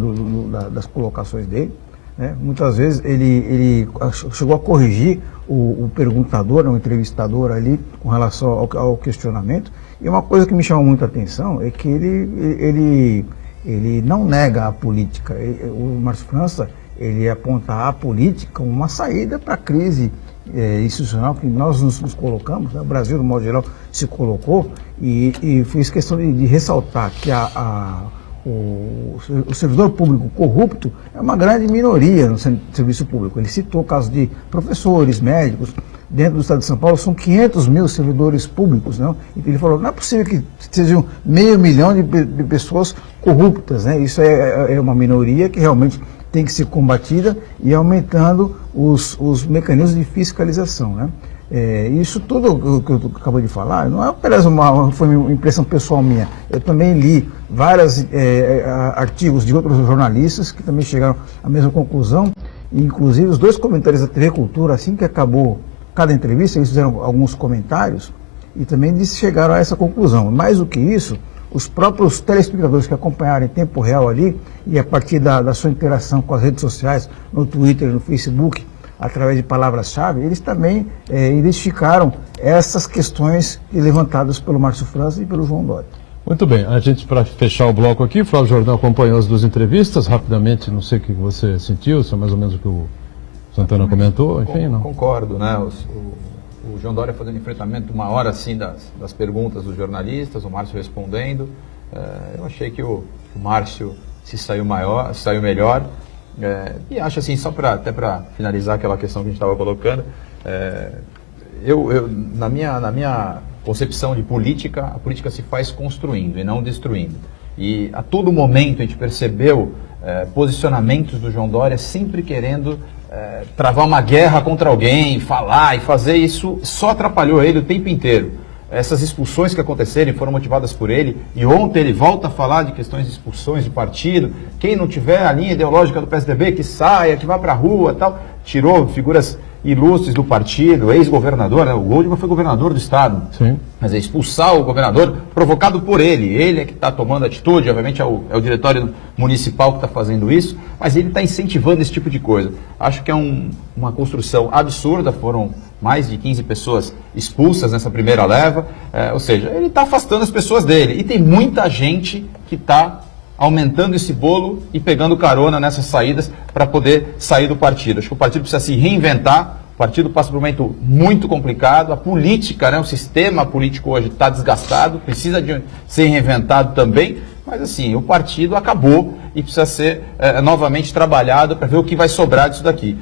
das colocações dele, né? Muitas vezes ele chegou a corrigir o perguntador, o entrevistador ali, com relação ao questionamento. E uma coisa que me chamou muita atenção é que ele não nega a política. O Márcio França, ele aponta a política como uma saída para a crise institucional que nós nos colocamos, né? O Brasil, de modo geral, se colocou e fez questão de ressaltar que o servidor público corrupto é uma grande minoria no serviço público. Ele citou o caso de professores, médicos. Dentro do estado de São Paulo são 500 mil servidores públicos, não? E ele falou, não é possível que sejam 500 mil de pessoas corruptas, né? Isso é uma minoria que realmente tem que ser combatida e aumentando os mecanismos de fiscalização, né? Isso tudo que eu acabei de falar não é apenas foi uma impressão pessoal minha. Eu também li vários artigos de outros jornalistas que também chegaram à mesma conclusão, e inclusive os 2 comentários da TV Cultura, assim que acabou cada entrevista, eles fizeram alguns comentários e também chegaram a essa conclusão. Mais do que isso, os próprios telespectadores que acompanharam em tempo real ali, e a partir da sua interação com as redes sociais, no Twitter, no Facebook, através de palavras-chave, eles também identificaram essas questões levantadas pelo Márcio França e pelo João Dória. Muito bem, a gente, para fechar o bloco aqui, o Flávio Jordão acompanhou as 2 entrevistas, rapidamente, não sei o que você sentiu, se é mais ou menos o que o Santana comentou, enfim, não? Concordo, né? O João Dória fazendo enfrentamento 1 hora assim das perguntas dos jornalistas, o Márcio respondendo. Eu achei que o Márcio se saiu melhor. E acho assim, só até para finalizar aquela questão que a gente estava colocando, na minha concepção de política, a política se faz construindo e não destruindo. E a todo momento a gente percebeu posicionamentos do João Dória sempre querendo travar uma guerra contra alguém, falar e fazer isso, só atrapalhou ele o tempo inteiro. Essas expulsões que aconteceram foram motivadas por ele, e ontem ele volta a falar de questões de expulsões de partido. Quem não tiver a linha ideológica do PSDB, que saia, que vá para a rua, tal. Tirou figuras ilustres do partido, ex-governador, né? O Goldman foi governador do estado. Sim. Mas expulsar o governador provocado por ele é que está tomando atitude, obviamente é o diretório municipal que está fazendo isso, mas ele está incentivando esse tipo de coisa. Acho que é uma construção absurda, foram mais de 15 pessoas expulsas nessa primeira leva, ou seja, ele está afastando as pessoas dele. E tem muita gente que está aumentando esse bolo e pegando carona nessas saídas para poder sair do partido. Acho que o partido precisa se reinventar. O partido passa por um momento muito complicado, a política, né, o sistema político hoje está desgastado, precisa de ser reinventado também, mas assim, o partido acabou e precisa ser novamente trabalhado para ver o que vai sobrar disso daqui.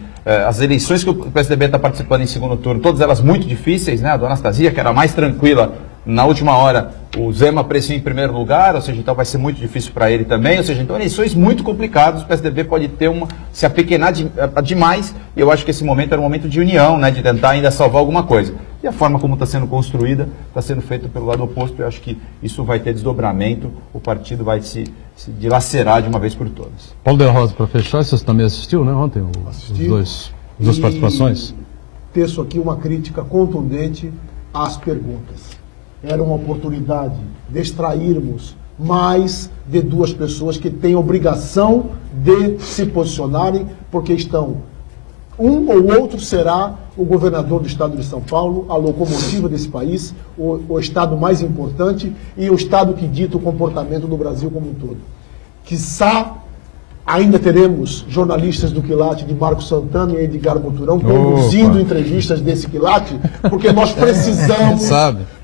As eleições que o PSDB está participando em segundo turno, todas elas muito difíceis, né, a do Anastasia, que era mais tranquila, na última hora o Zema apareceu em primeiro lugar, ou seja, então vai ser muito difícil para ele também, ou seja, então eleições muito complicadas, o PSDB pode ter se apequenar demais, e eu acho que esse momento era um momento de união, né, de tentar ainda salvar alguma coisa. E a forma como está sendo construída, está sendo feita pelo lado oposto, eu acho que isso vai ter desdobramento, o partido vai se dilacerar de uma vez por todas. Paulo de la Rosa, para fechar, você também assistiu, né, ontem, as duas participações? Teço aqui uma crítica contundente às perguntas. Era uma oportunidade de extrairmos mais de duas pessoas que têm obrigação de se posicionarem, porque um ou outro será o governador do estado de São Paulo, a locomotiva desse país, o estado mais importante e o estado que dita o comportamento do Brasil como um todo. Quiçá ainda teremos jornalistas do quilate de Marco Santana e Edgar Moturão conduzindo entrevistas desse quilate, porque nós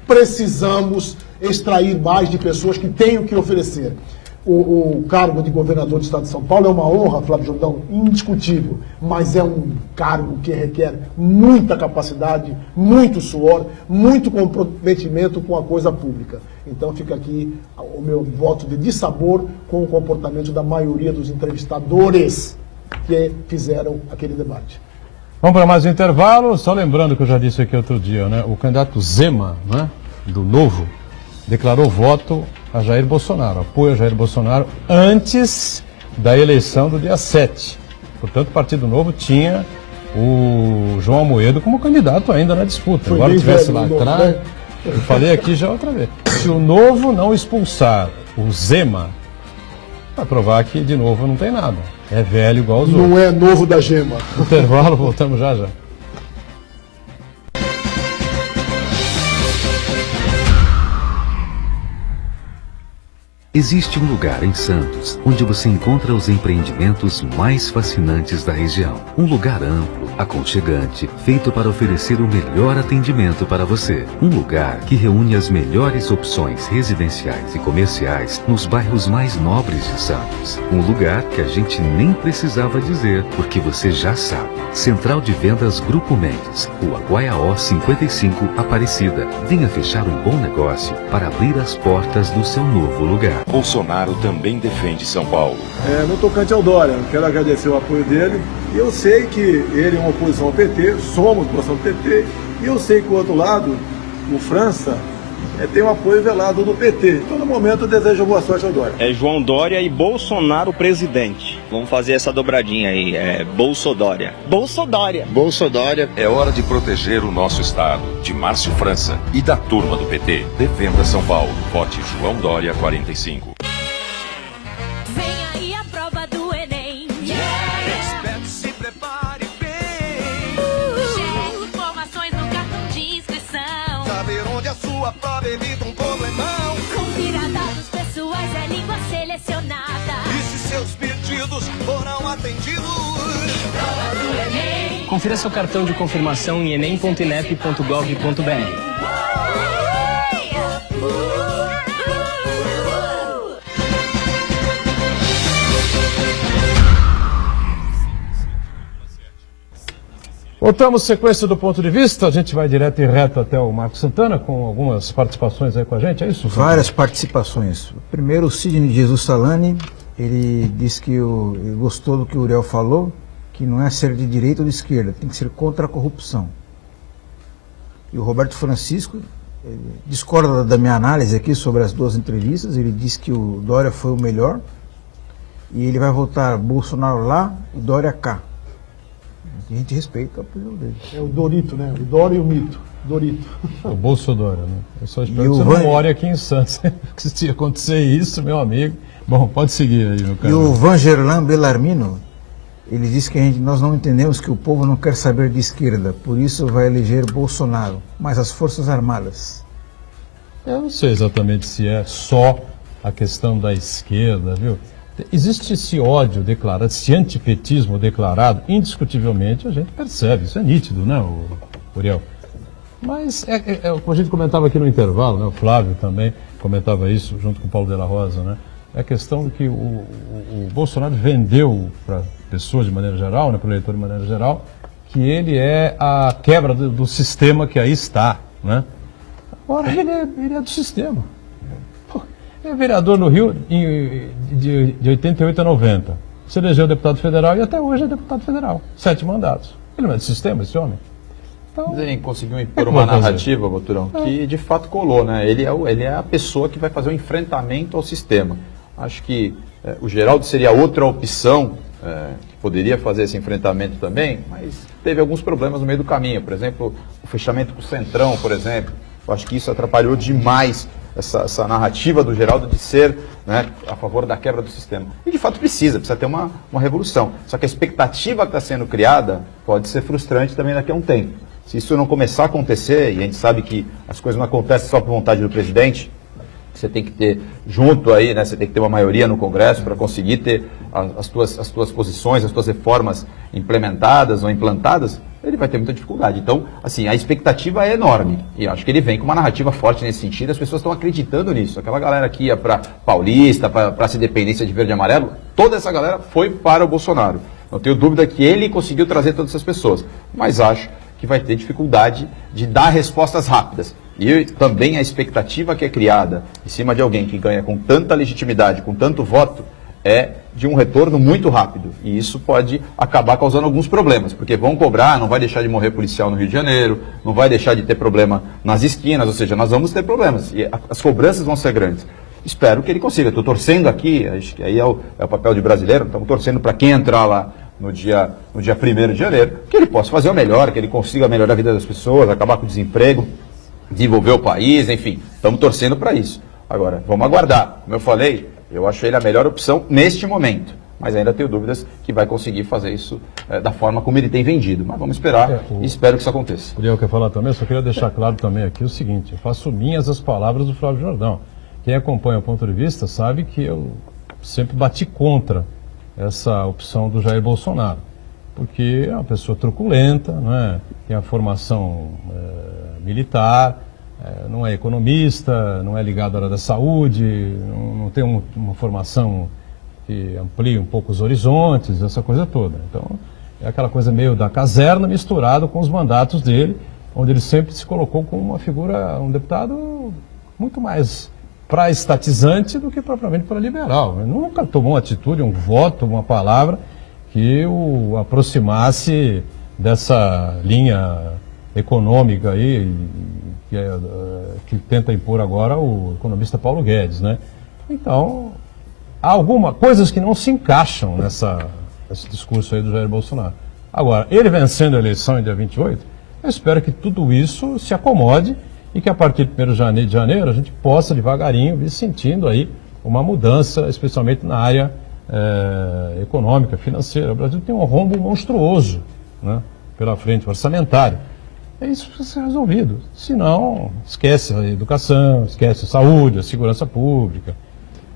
precisamos extrair mais de pessoas que têm o que oferecer. O cargo de governador do estado de São Paulo é uma honra, Flávio Jordão, indiscutível, mas é um cargo que requer muita capacidade, muito suor, muito comprometimento com a coisa pública. Então fica aqui o meu voto de dissabor com o comportamento da maioria dos entrevistadores que fizeram aquele debate. Vamos para mais um intervalo, só lembrando que eu já disse aqui outro dia, né? O candidato Zema, né, do Novo, declarou voto a Jair Bolsonaro, apoio a Jair Bolsonaro antes da eleição do dia 7. Portanto, o Partido Novo tinha o João Amoedo como candidato ainda na disputa. Foi Agora tivesse lá velho, atrás, né? eu falei aqui já outra vez. Se o Novo não expulsar o Zema, vai provar que de novo não tem nada. É velho igual os outros. Não é novo da gema. Intervalo, voltamos já. Existe um lugar em Santos onde você encontra os empreendimentos mais fascinantes da região. Um lugar amplo, aconchegante, feito para oferecer o melhor atendimento para você. Um lugar que reúne as melhores opções residenciais e comerciais nos bairros mais nobres de Santos. Um lugar que a gente nem precisava dizer, porque você já sabe. Central de Vendas Grupo Mendes, Rua Guaiaó 55, Aparecida. Venha fechar um bom negócio para abrir as portas do seu novo lugar. Bolsonaro também defende São Paulo. No tocante ao Dória, quero agradecer o apoio dele. E eu sei que ele é uma oposição ao PT, somos oposição ao PT. E eu sei que o outro lado, o França, tem um apoio velado do PT. Então, no momento, eu desejo boa sorte ao Dória. É João Dória e Bolsonaro presidente. Vamos fazer essa dobradinha aí. Bolsodória. Bolsodória. Bolsodória. É hora de proteger o nosso estado. De Márcio França e da turma do PT. Defenda São Paulo. Vote João Dória 45. Vem aí a prova do Enem. Espero se prepare bem. Informações no cartão de inscrição. Saber onde a sua prova evita um problemão. Confira dados pessoais, é língua selecionada. E se seus pedidos foram atendidos? Prova do Enem. Confira seu cartão de confirmação em enem.inep.gov.br. Voltamos, sequência do ponto de vista, a gente vai direto e reto até o Marco Santana, com algumas participações aí com a gente, é isso? Várias participações. Primeiro, o Sidney Jesus Salani, ele disse que ele gostou do que o Uriel falou, que não é ser de direita ou de esquerda, tem que ser contra a corrupção. E o Roberto Francisco discorda da minha análise aqui sobre as duas entrevistas, ele disse que o Dória foi o melhor, e ele vai votar Bolsonaro lá e Dória cá. A gente respeita a opinião dele. É o Dorito, né? O Doro e o Mito. Dorito. O Bolsonaro, né? Eu só espero E que você o não Van- more aqui em Santos. Porque se acontecer isso, meu amigo... Bom, pode seguir aí, meu E cara. o Vangerlan Bellarmino, ele disse que nós não entendemos que o povo não quer saber de esquerda, por isso vai eleger Bolsonaro, mas as Forças Armadas. Eu não sei exatamente se é só a questão da esquerda, viu? Existe esse ódio declarado, esse antipetismo declarado, indiscutivelmente a gente percebe, isso é nítido, né, Uriel? Mas como a gente comentava aqui no intervalo, né, o Flávio também comentava isso junto com o Paulo de la Rosa, né? É a questão de que o Bolsonaro vendeu para pessoas de maneira geral, né, para o eleitor de maneira geral, que ele é a quebra do sistema que aí está, né? Agora ele é do sistema. Pô, é vereador no Rio de 88 a 90. Se elegeu deputado federal e até hoje é deputado federal. 7 mandatos. Ele não é do sistema, esse homem? Então, Mas ele conseguiu impor uma narrativa, Boturão, que de fato colou, né? Ele é a pessoa que vai fazer o enfrentamento ao sistema. Acho que o Geraldo seria outra opção que poderia fazer esse enfrentamento também, mas teve alguns problemas no meio do caminho. Por exemplo, o fechamento com o Centrão, por exemplo. Eu acho que isso atrapalhou demais essa narrativa do Geraldo de ser, né, a favor da quebra do sistema. E de fato precisa ter uma revolução. Só que a expectativa que está sendo criada pode ser frustrante também daqui a um tempo. Se isso não começar a acontecer, e a gente sabe que as coisas não acontecem só por vontade do presidente, você tem que ter junto aí, né, você tem que ter uma maioria no Congresso para conseguir ter as tuas posições, as tuas reformas implementadas ou implantadas, ele vai ter muita dificuldade. Então, assim, a expectativa é enorme. E acho que ele vem com uma narrativa forte nesse sentido, as pessoas estão acreditando nisso. Aquela galera que ia para Paulista, para essa independência de verde e amarelo, toda essa galera foi para o Bolsonaro. Não tenho dúvida que ele conseguiu trazer todas essas pessoas. Mas acho que vai ter dificuldade de dar respostas rápidas. E também a expectativa que é criada em cima de alguém que ganha com tanta legitimidade, com tanto voto, é de um retorno muito rápido. E isso pode acabar causando alguns problemas, porque vão cobrar, não vai deixar de morrer policial no Rio de Janeiro, não vai deixar de ter problema nas esquinas, ou seja, nós vamos ter problemas. E as cobranças vão ser grandes. Espero que ele consiga. Estou torcendo aqui, acho que aí é o papel de brasileiro, estamos torcendo para quem entrar lá no dia 1º de janeiro, que ele possa fazer o melhor, que ele consiga melhorar a vida das pessoas, acabar com o desemprego, desenvolver o país, enfim, estamos torcendo para isso. Agora, vamos aguardar. Como eu falei, eu acho ele a melhor opção neste momento, mas ainda tenho dúvidas que vai conseguir fazer isso da forma como ele tem vendido. Mas vamos esperar e espero que isso aconteça. O quer falar também, eu só queria deixar claro também aqui o seguinte, eu faço minhas as palavras do Flávio Jordão. Quem acompanha o ponto de vista sabe que eu sempre bati contra essa opção do Jair Bolsonaro, porque é uma pessoa truculenta, não é? Tem a formação militar, não é economista, não é ligado à área da saúde, não tem uma formação que amplie um pouco os horizontes, essa coisa toda. Então, é aquela coisa meio da caserna misturado com os mandatos dele, onde ele sempre se colocou como uma figura, um deputado muito mais pré-estatizante do que propriamente para liberal. Ele nunca tomou uma atitude, um voto, uma palavra que o aproximasse dessa linha econômica aí que tenta impor agora o economista Paulo Guedes, né? Então, há coisas que não se encaixam nesse discurso aí do Jair Bolsonaro. Agora, ele vencendo a eleição em dia 28, eu espero que tudo isso se acomode e que a partir de 1º de janeiro a gente possa devagarinho vir sentindo aí uma mudança, especialmente na área econômica, financeira. O Brasil tem um rombo monstruoso, né, pela frente, orçamentário. É isso que precisa ser resolvido. Senão, esquece a educação, esquece a saúde, a segurança pública.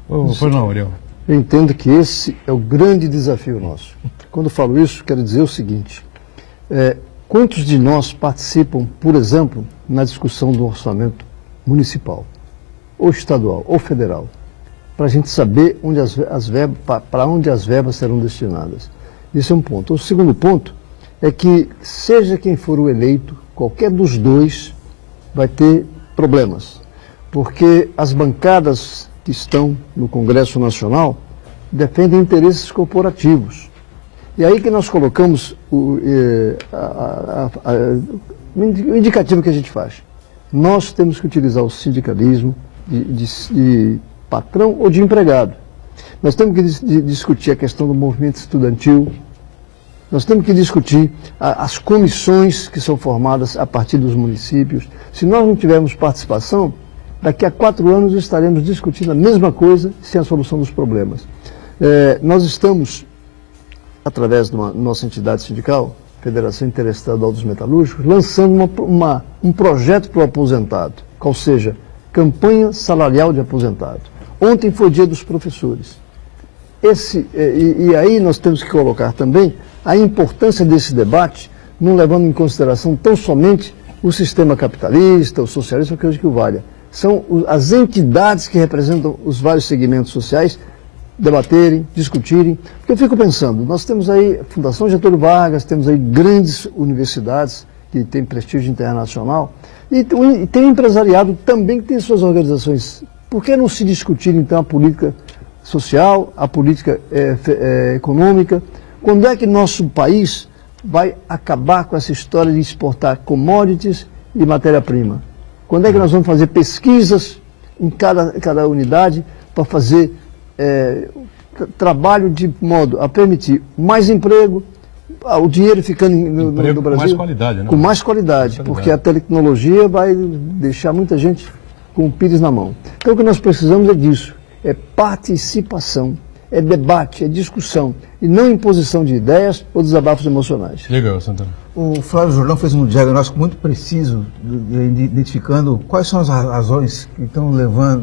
Pois não, Uriel? Eu entendo que esse é o grande desafio nosso. Quando eu falo isso, quero dizer o seguinte. Quantos de nós participam, por exemplo, na discussão do orçamento municipal, ou estadual, ou federal, para a gente saber para onde as verbas serão destinadas? Isso é um ponto. O segundo ponto é que, seja quem for o eleito, qualquer dos dois vai ter problemas, porque as bancadas que estão no Congresso Nacional defendem interesses corporativos. E aí que nós colocamos o indicativo que a gente faz. Nós temos que utilizar o sindicalismo de patrão ou de empregado. Nós temos que discutir a questão do movimento estudantil, Nós temos que discutir as comissões que são formadas a partir dos municípios. Se nós não tivermos participação, daqui a 4 anos estaremos discutindo a mesma coisa sem a solução dos problemas. Nós estamos, através da nossa entidade sindical, Federação Interestadual dos Metalúrgicos, lançando um projeto para o aposentado, qual seja, campanha salarial de aposentado. Ontem foi dia dos professores. E aí nós temos que colocar também a importância desse debate, não levando em consideração tão somente o sistema capitalista, o socialista, o que hoje que o valha. São as entidades que representam os vários segmentos sociais debaterem, discutirem. Porque eu fico pensando, nós temos aí a Fundação Getúlio Vargas, temos aí grandes universidades que têm prestígio internacional, e tem o empresariado também que tem suas organizações. Por que não se discutir, então, a política social, a política econômica? Quando é que nosso país vai acabar com essa história de exportar commodities e matéria-prima? Quando é que nós vamos fazer pesquisas em cada unidade para fazer trabalho de modo a permitir mais emprego, o dinheiro ficando no Brasil com mais qualidade, né? Com mais qualidade, porque a tecnologia vai deixar muita gente com o pires na mão. Então o que nós precisamos é disso, é participação, é debate, é discussão, e não imposição de ideias ou desabafos emocionais. Legal, Santana. O Flávio Jordão fez um diagnóstico muito preciso, identificando quais são as razões que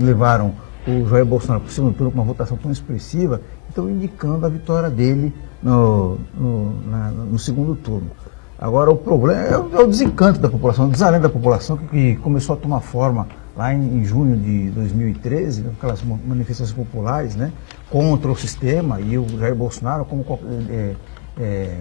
levaram o Jair Bolsonaro para o segundo turno com uma votação tão expressiva, então indicando a vitória dele no segundo turno. Agora, o problema é o desencanto da população, o desalento da população, que começou a tomar forma lá em junho de 2013, aquelas manifestações populares, né, contra o sistema, e o Jair Bolsonaro,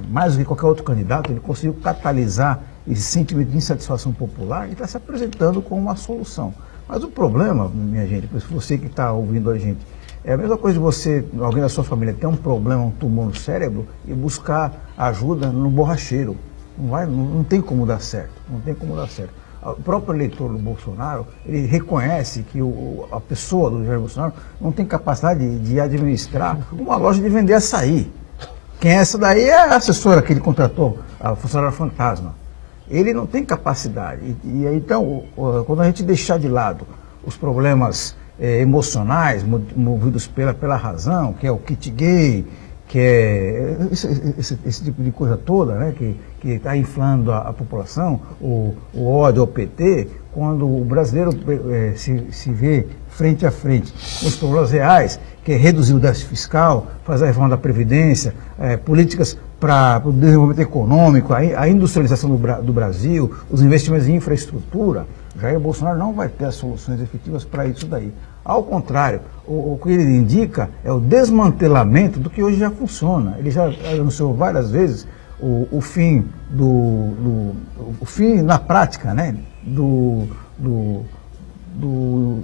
mais do que qualquer outro candidato, ele conseguiu catalisar esse sentimento de insatisfação popular e está se apresentando como uma solução. Mas o problema, minha gente, você que está ouvindo a gente, é a mesma coisa de alguém da sua família ter um problema, um tumor no cérebro e buscar ajuda no borracheiro. Não tem como dar certo, não tem como dar certo. O próprio eleitor do Bolsonaro, ele reconhece que a pessoa do Jair Bolsonaro não tem capacidade de administrar uma loja de vender açaí. Quem é essa daí é a assessora que ele contratou, a funcionária fantasma. Ele não tem capacidade. E então, quando a gente deixar de lado os problemas emocionais, movidos pela razão, que é o kit gay, que é esse tipo de coisa toda, né, que está inflando a população, o ódio ao PT, quando o brasileiro se vê frente a frente com os problemas reais, que é reduzir o déficit fiscal, fazer a reforma da Previdência, políticas para o desenvolvimento econômico, a industrialização do Brasil, os investimentos em infraestrutura, Jair Bolsonaro não vai ter as soluções efetivas para isso daí. Ao contrário, o que ele indica é o desmantelamento do que hoje já funciona. Ele já anunciou várias vezes o fim o fim na prática, né, do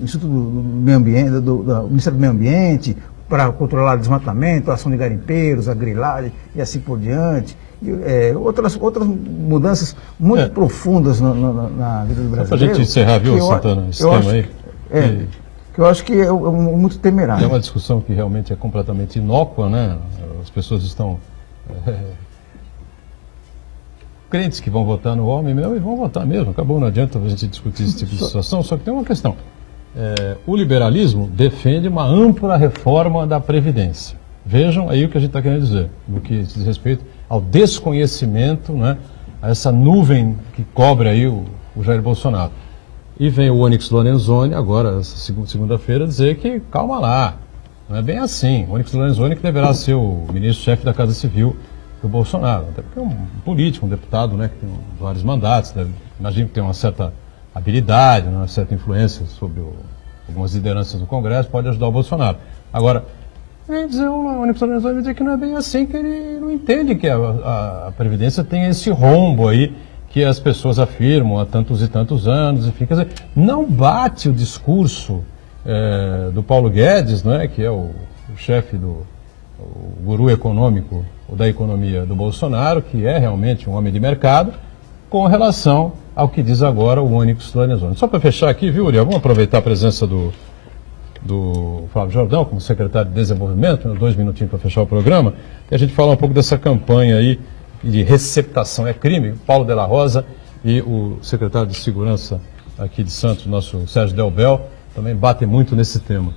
Instituto do Meio Ambiente, do Ministério do Meio Ambiente, para controlar o desmatamento, a ação de garimpeiros, a grilagem e assim por diante. E, outras mudanças muito profundas na vida do brasileiro. Só para a gente encerrar, viu, Santana, esse tema aí. Que eu acho que é muito temerário. É uma discussão que realmente é completamente inócua, né? As pessoas estão crentes que vão votar no homem mesmo e vão votar mesmo. Acabou, não adianta a gente discutir esse tipo de situação, só que tem uma questão. O liberalismo defende uma ampla reforma da Previdência. Vejam aí o que a gente está querendo dizer, no que diz respeito ao desconhecimento, né, a essa nuvem que cobre aí o Jair Bolsonaro. E vem o Onyx Lorenzoni, agora, segunda-feira, dizer que, calma lá, não é bem assim. O Onyx Lorenzoni que deverá ser o ministro-chefe da Casa Civil do Bolsonaro, até porque é um político, um deputado, né, que tem vários mandatos, imagino que tem uma certa habilidade, uma certa influência sobre algumas lideranças do Congresso, pode ajudar o Bolsonaro. Agora, o Onyx Lorenzoni vai dizer que não é bem assim, que ele não entende que a Previdência tem esse rombo aí que as pessoas afirmam há tantos e tantos anos, enfim, quer dizer, não bate o discurso do Paulo Guedes, não é, que é o chefe o guru econômico da economia do Bolsonaro, que é realmente um homem de mercado, com relação ao que diz agora o Onyx Lorenzoni. Só para fechar aqui, viu, Uriel, vamos aproveitar a presença do Flávio Jordão como secretário de Desenvolvimento, 2 minutinhos para fechar o programa, e a gente fala um pouco dessa campanha aí de receptação é crime, Paulo de la Rosa e o secretário de Segurança aqui de Santos, nosso Sérgio Delbel, também batem muito nesse tema.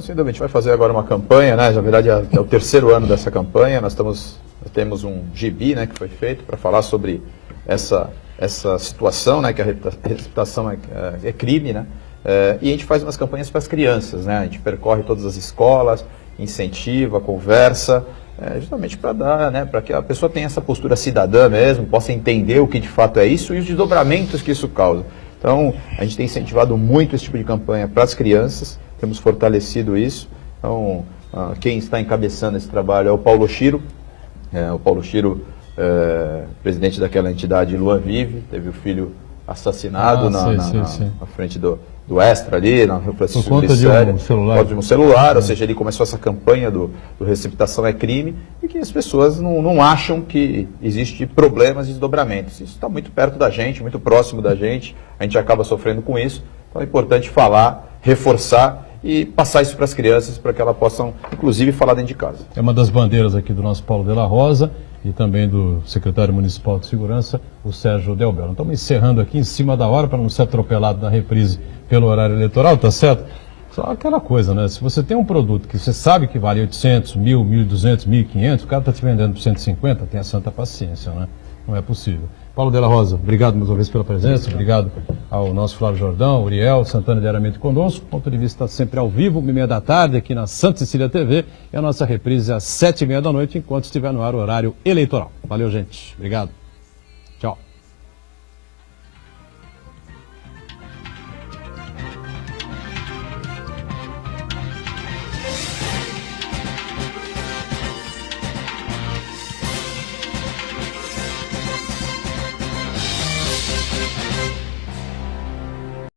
Sem dúvida, a gente vai fazer agora uma campanha, né? Na verdade é o 3º ano dessa campanha, nós temos um gibi, né, que foi feito para falar sobre essa situação, né, que a receptação é crime, né? E a gente faz umas campanhas para as crianças, né? A gente percorre todas as escolas, incentiva, conversa, justamente para dar, né, para que a pessoa tenha essa postura cidadã mesmo, possa entender o que de fato é isso e os desdobramentos que isso causa. Então, a gente tem incentivado muito esse tipo de campanha para as crianças, temos fortalecido isso. Então, quem está encabeçando esse trabalho é o Paulo Chiro. O Paulo Chiro, presidente daquela entidade Luan Vive, teve o filho assassinado na frente do Extra ali, na Reflexão por conta de um celular. Por conta de um celular, ou seja, ele começou essa campanha do receptação é crime e que as pessoas não acham que existe problemas e desdobramentos. Isso está muito perto da gente, muito próximo da gente, a gente acaba sofrendo com isso, então é importante falar, reforçar e passar isso para as crianças, para que elas possam, inclusive, falar dentro de casa. É uma das bandeiras aqui do nosso Paulo de la Rosa e também do secretário municipal de segurança, o Sérgio Delbel. Estamos encerrando aqui em cima da hora para não ser atropelado na reprise pelo horário eleitoral, tá certo? Só aquela coisa, né? Se você tem um produto que você sabe que vale 800, 1.000, 1.200, 1.500, o cara está te vendendo por 150, tenha santa paciência, né? Não é possível. Paulo de la Rosa, obrigado mais uma vez pela presença, obrigado ao nosso Flávio Jordão, Uriel, Santana diariamente conosco. O ponto de vista está sempre ao vivo, 1h30 da tarde, aqui na Santa Cecília TV, e a nossa reprise às 7h30 da noite, enquanto estiver no ar o horário eleitoral. Valeu, gente. Obrigado.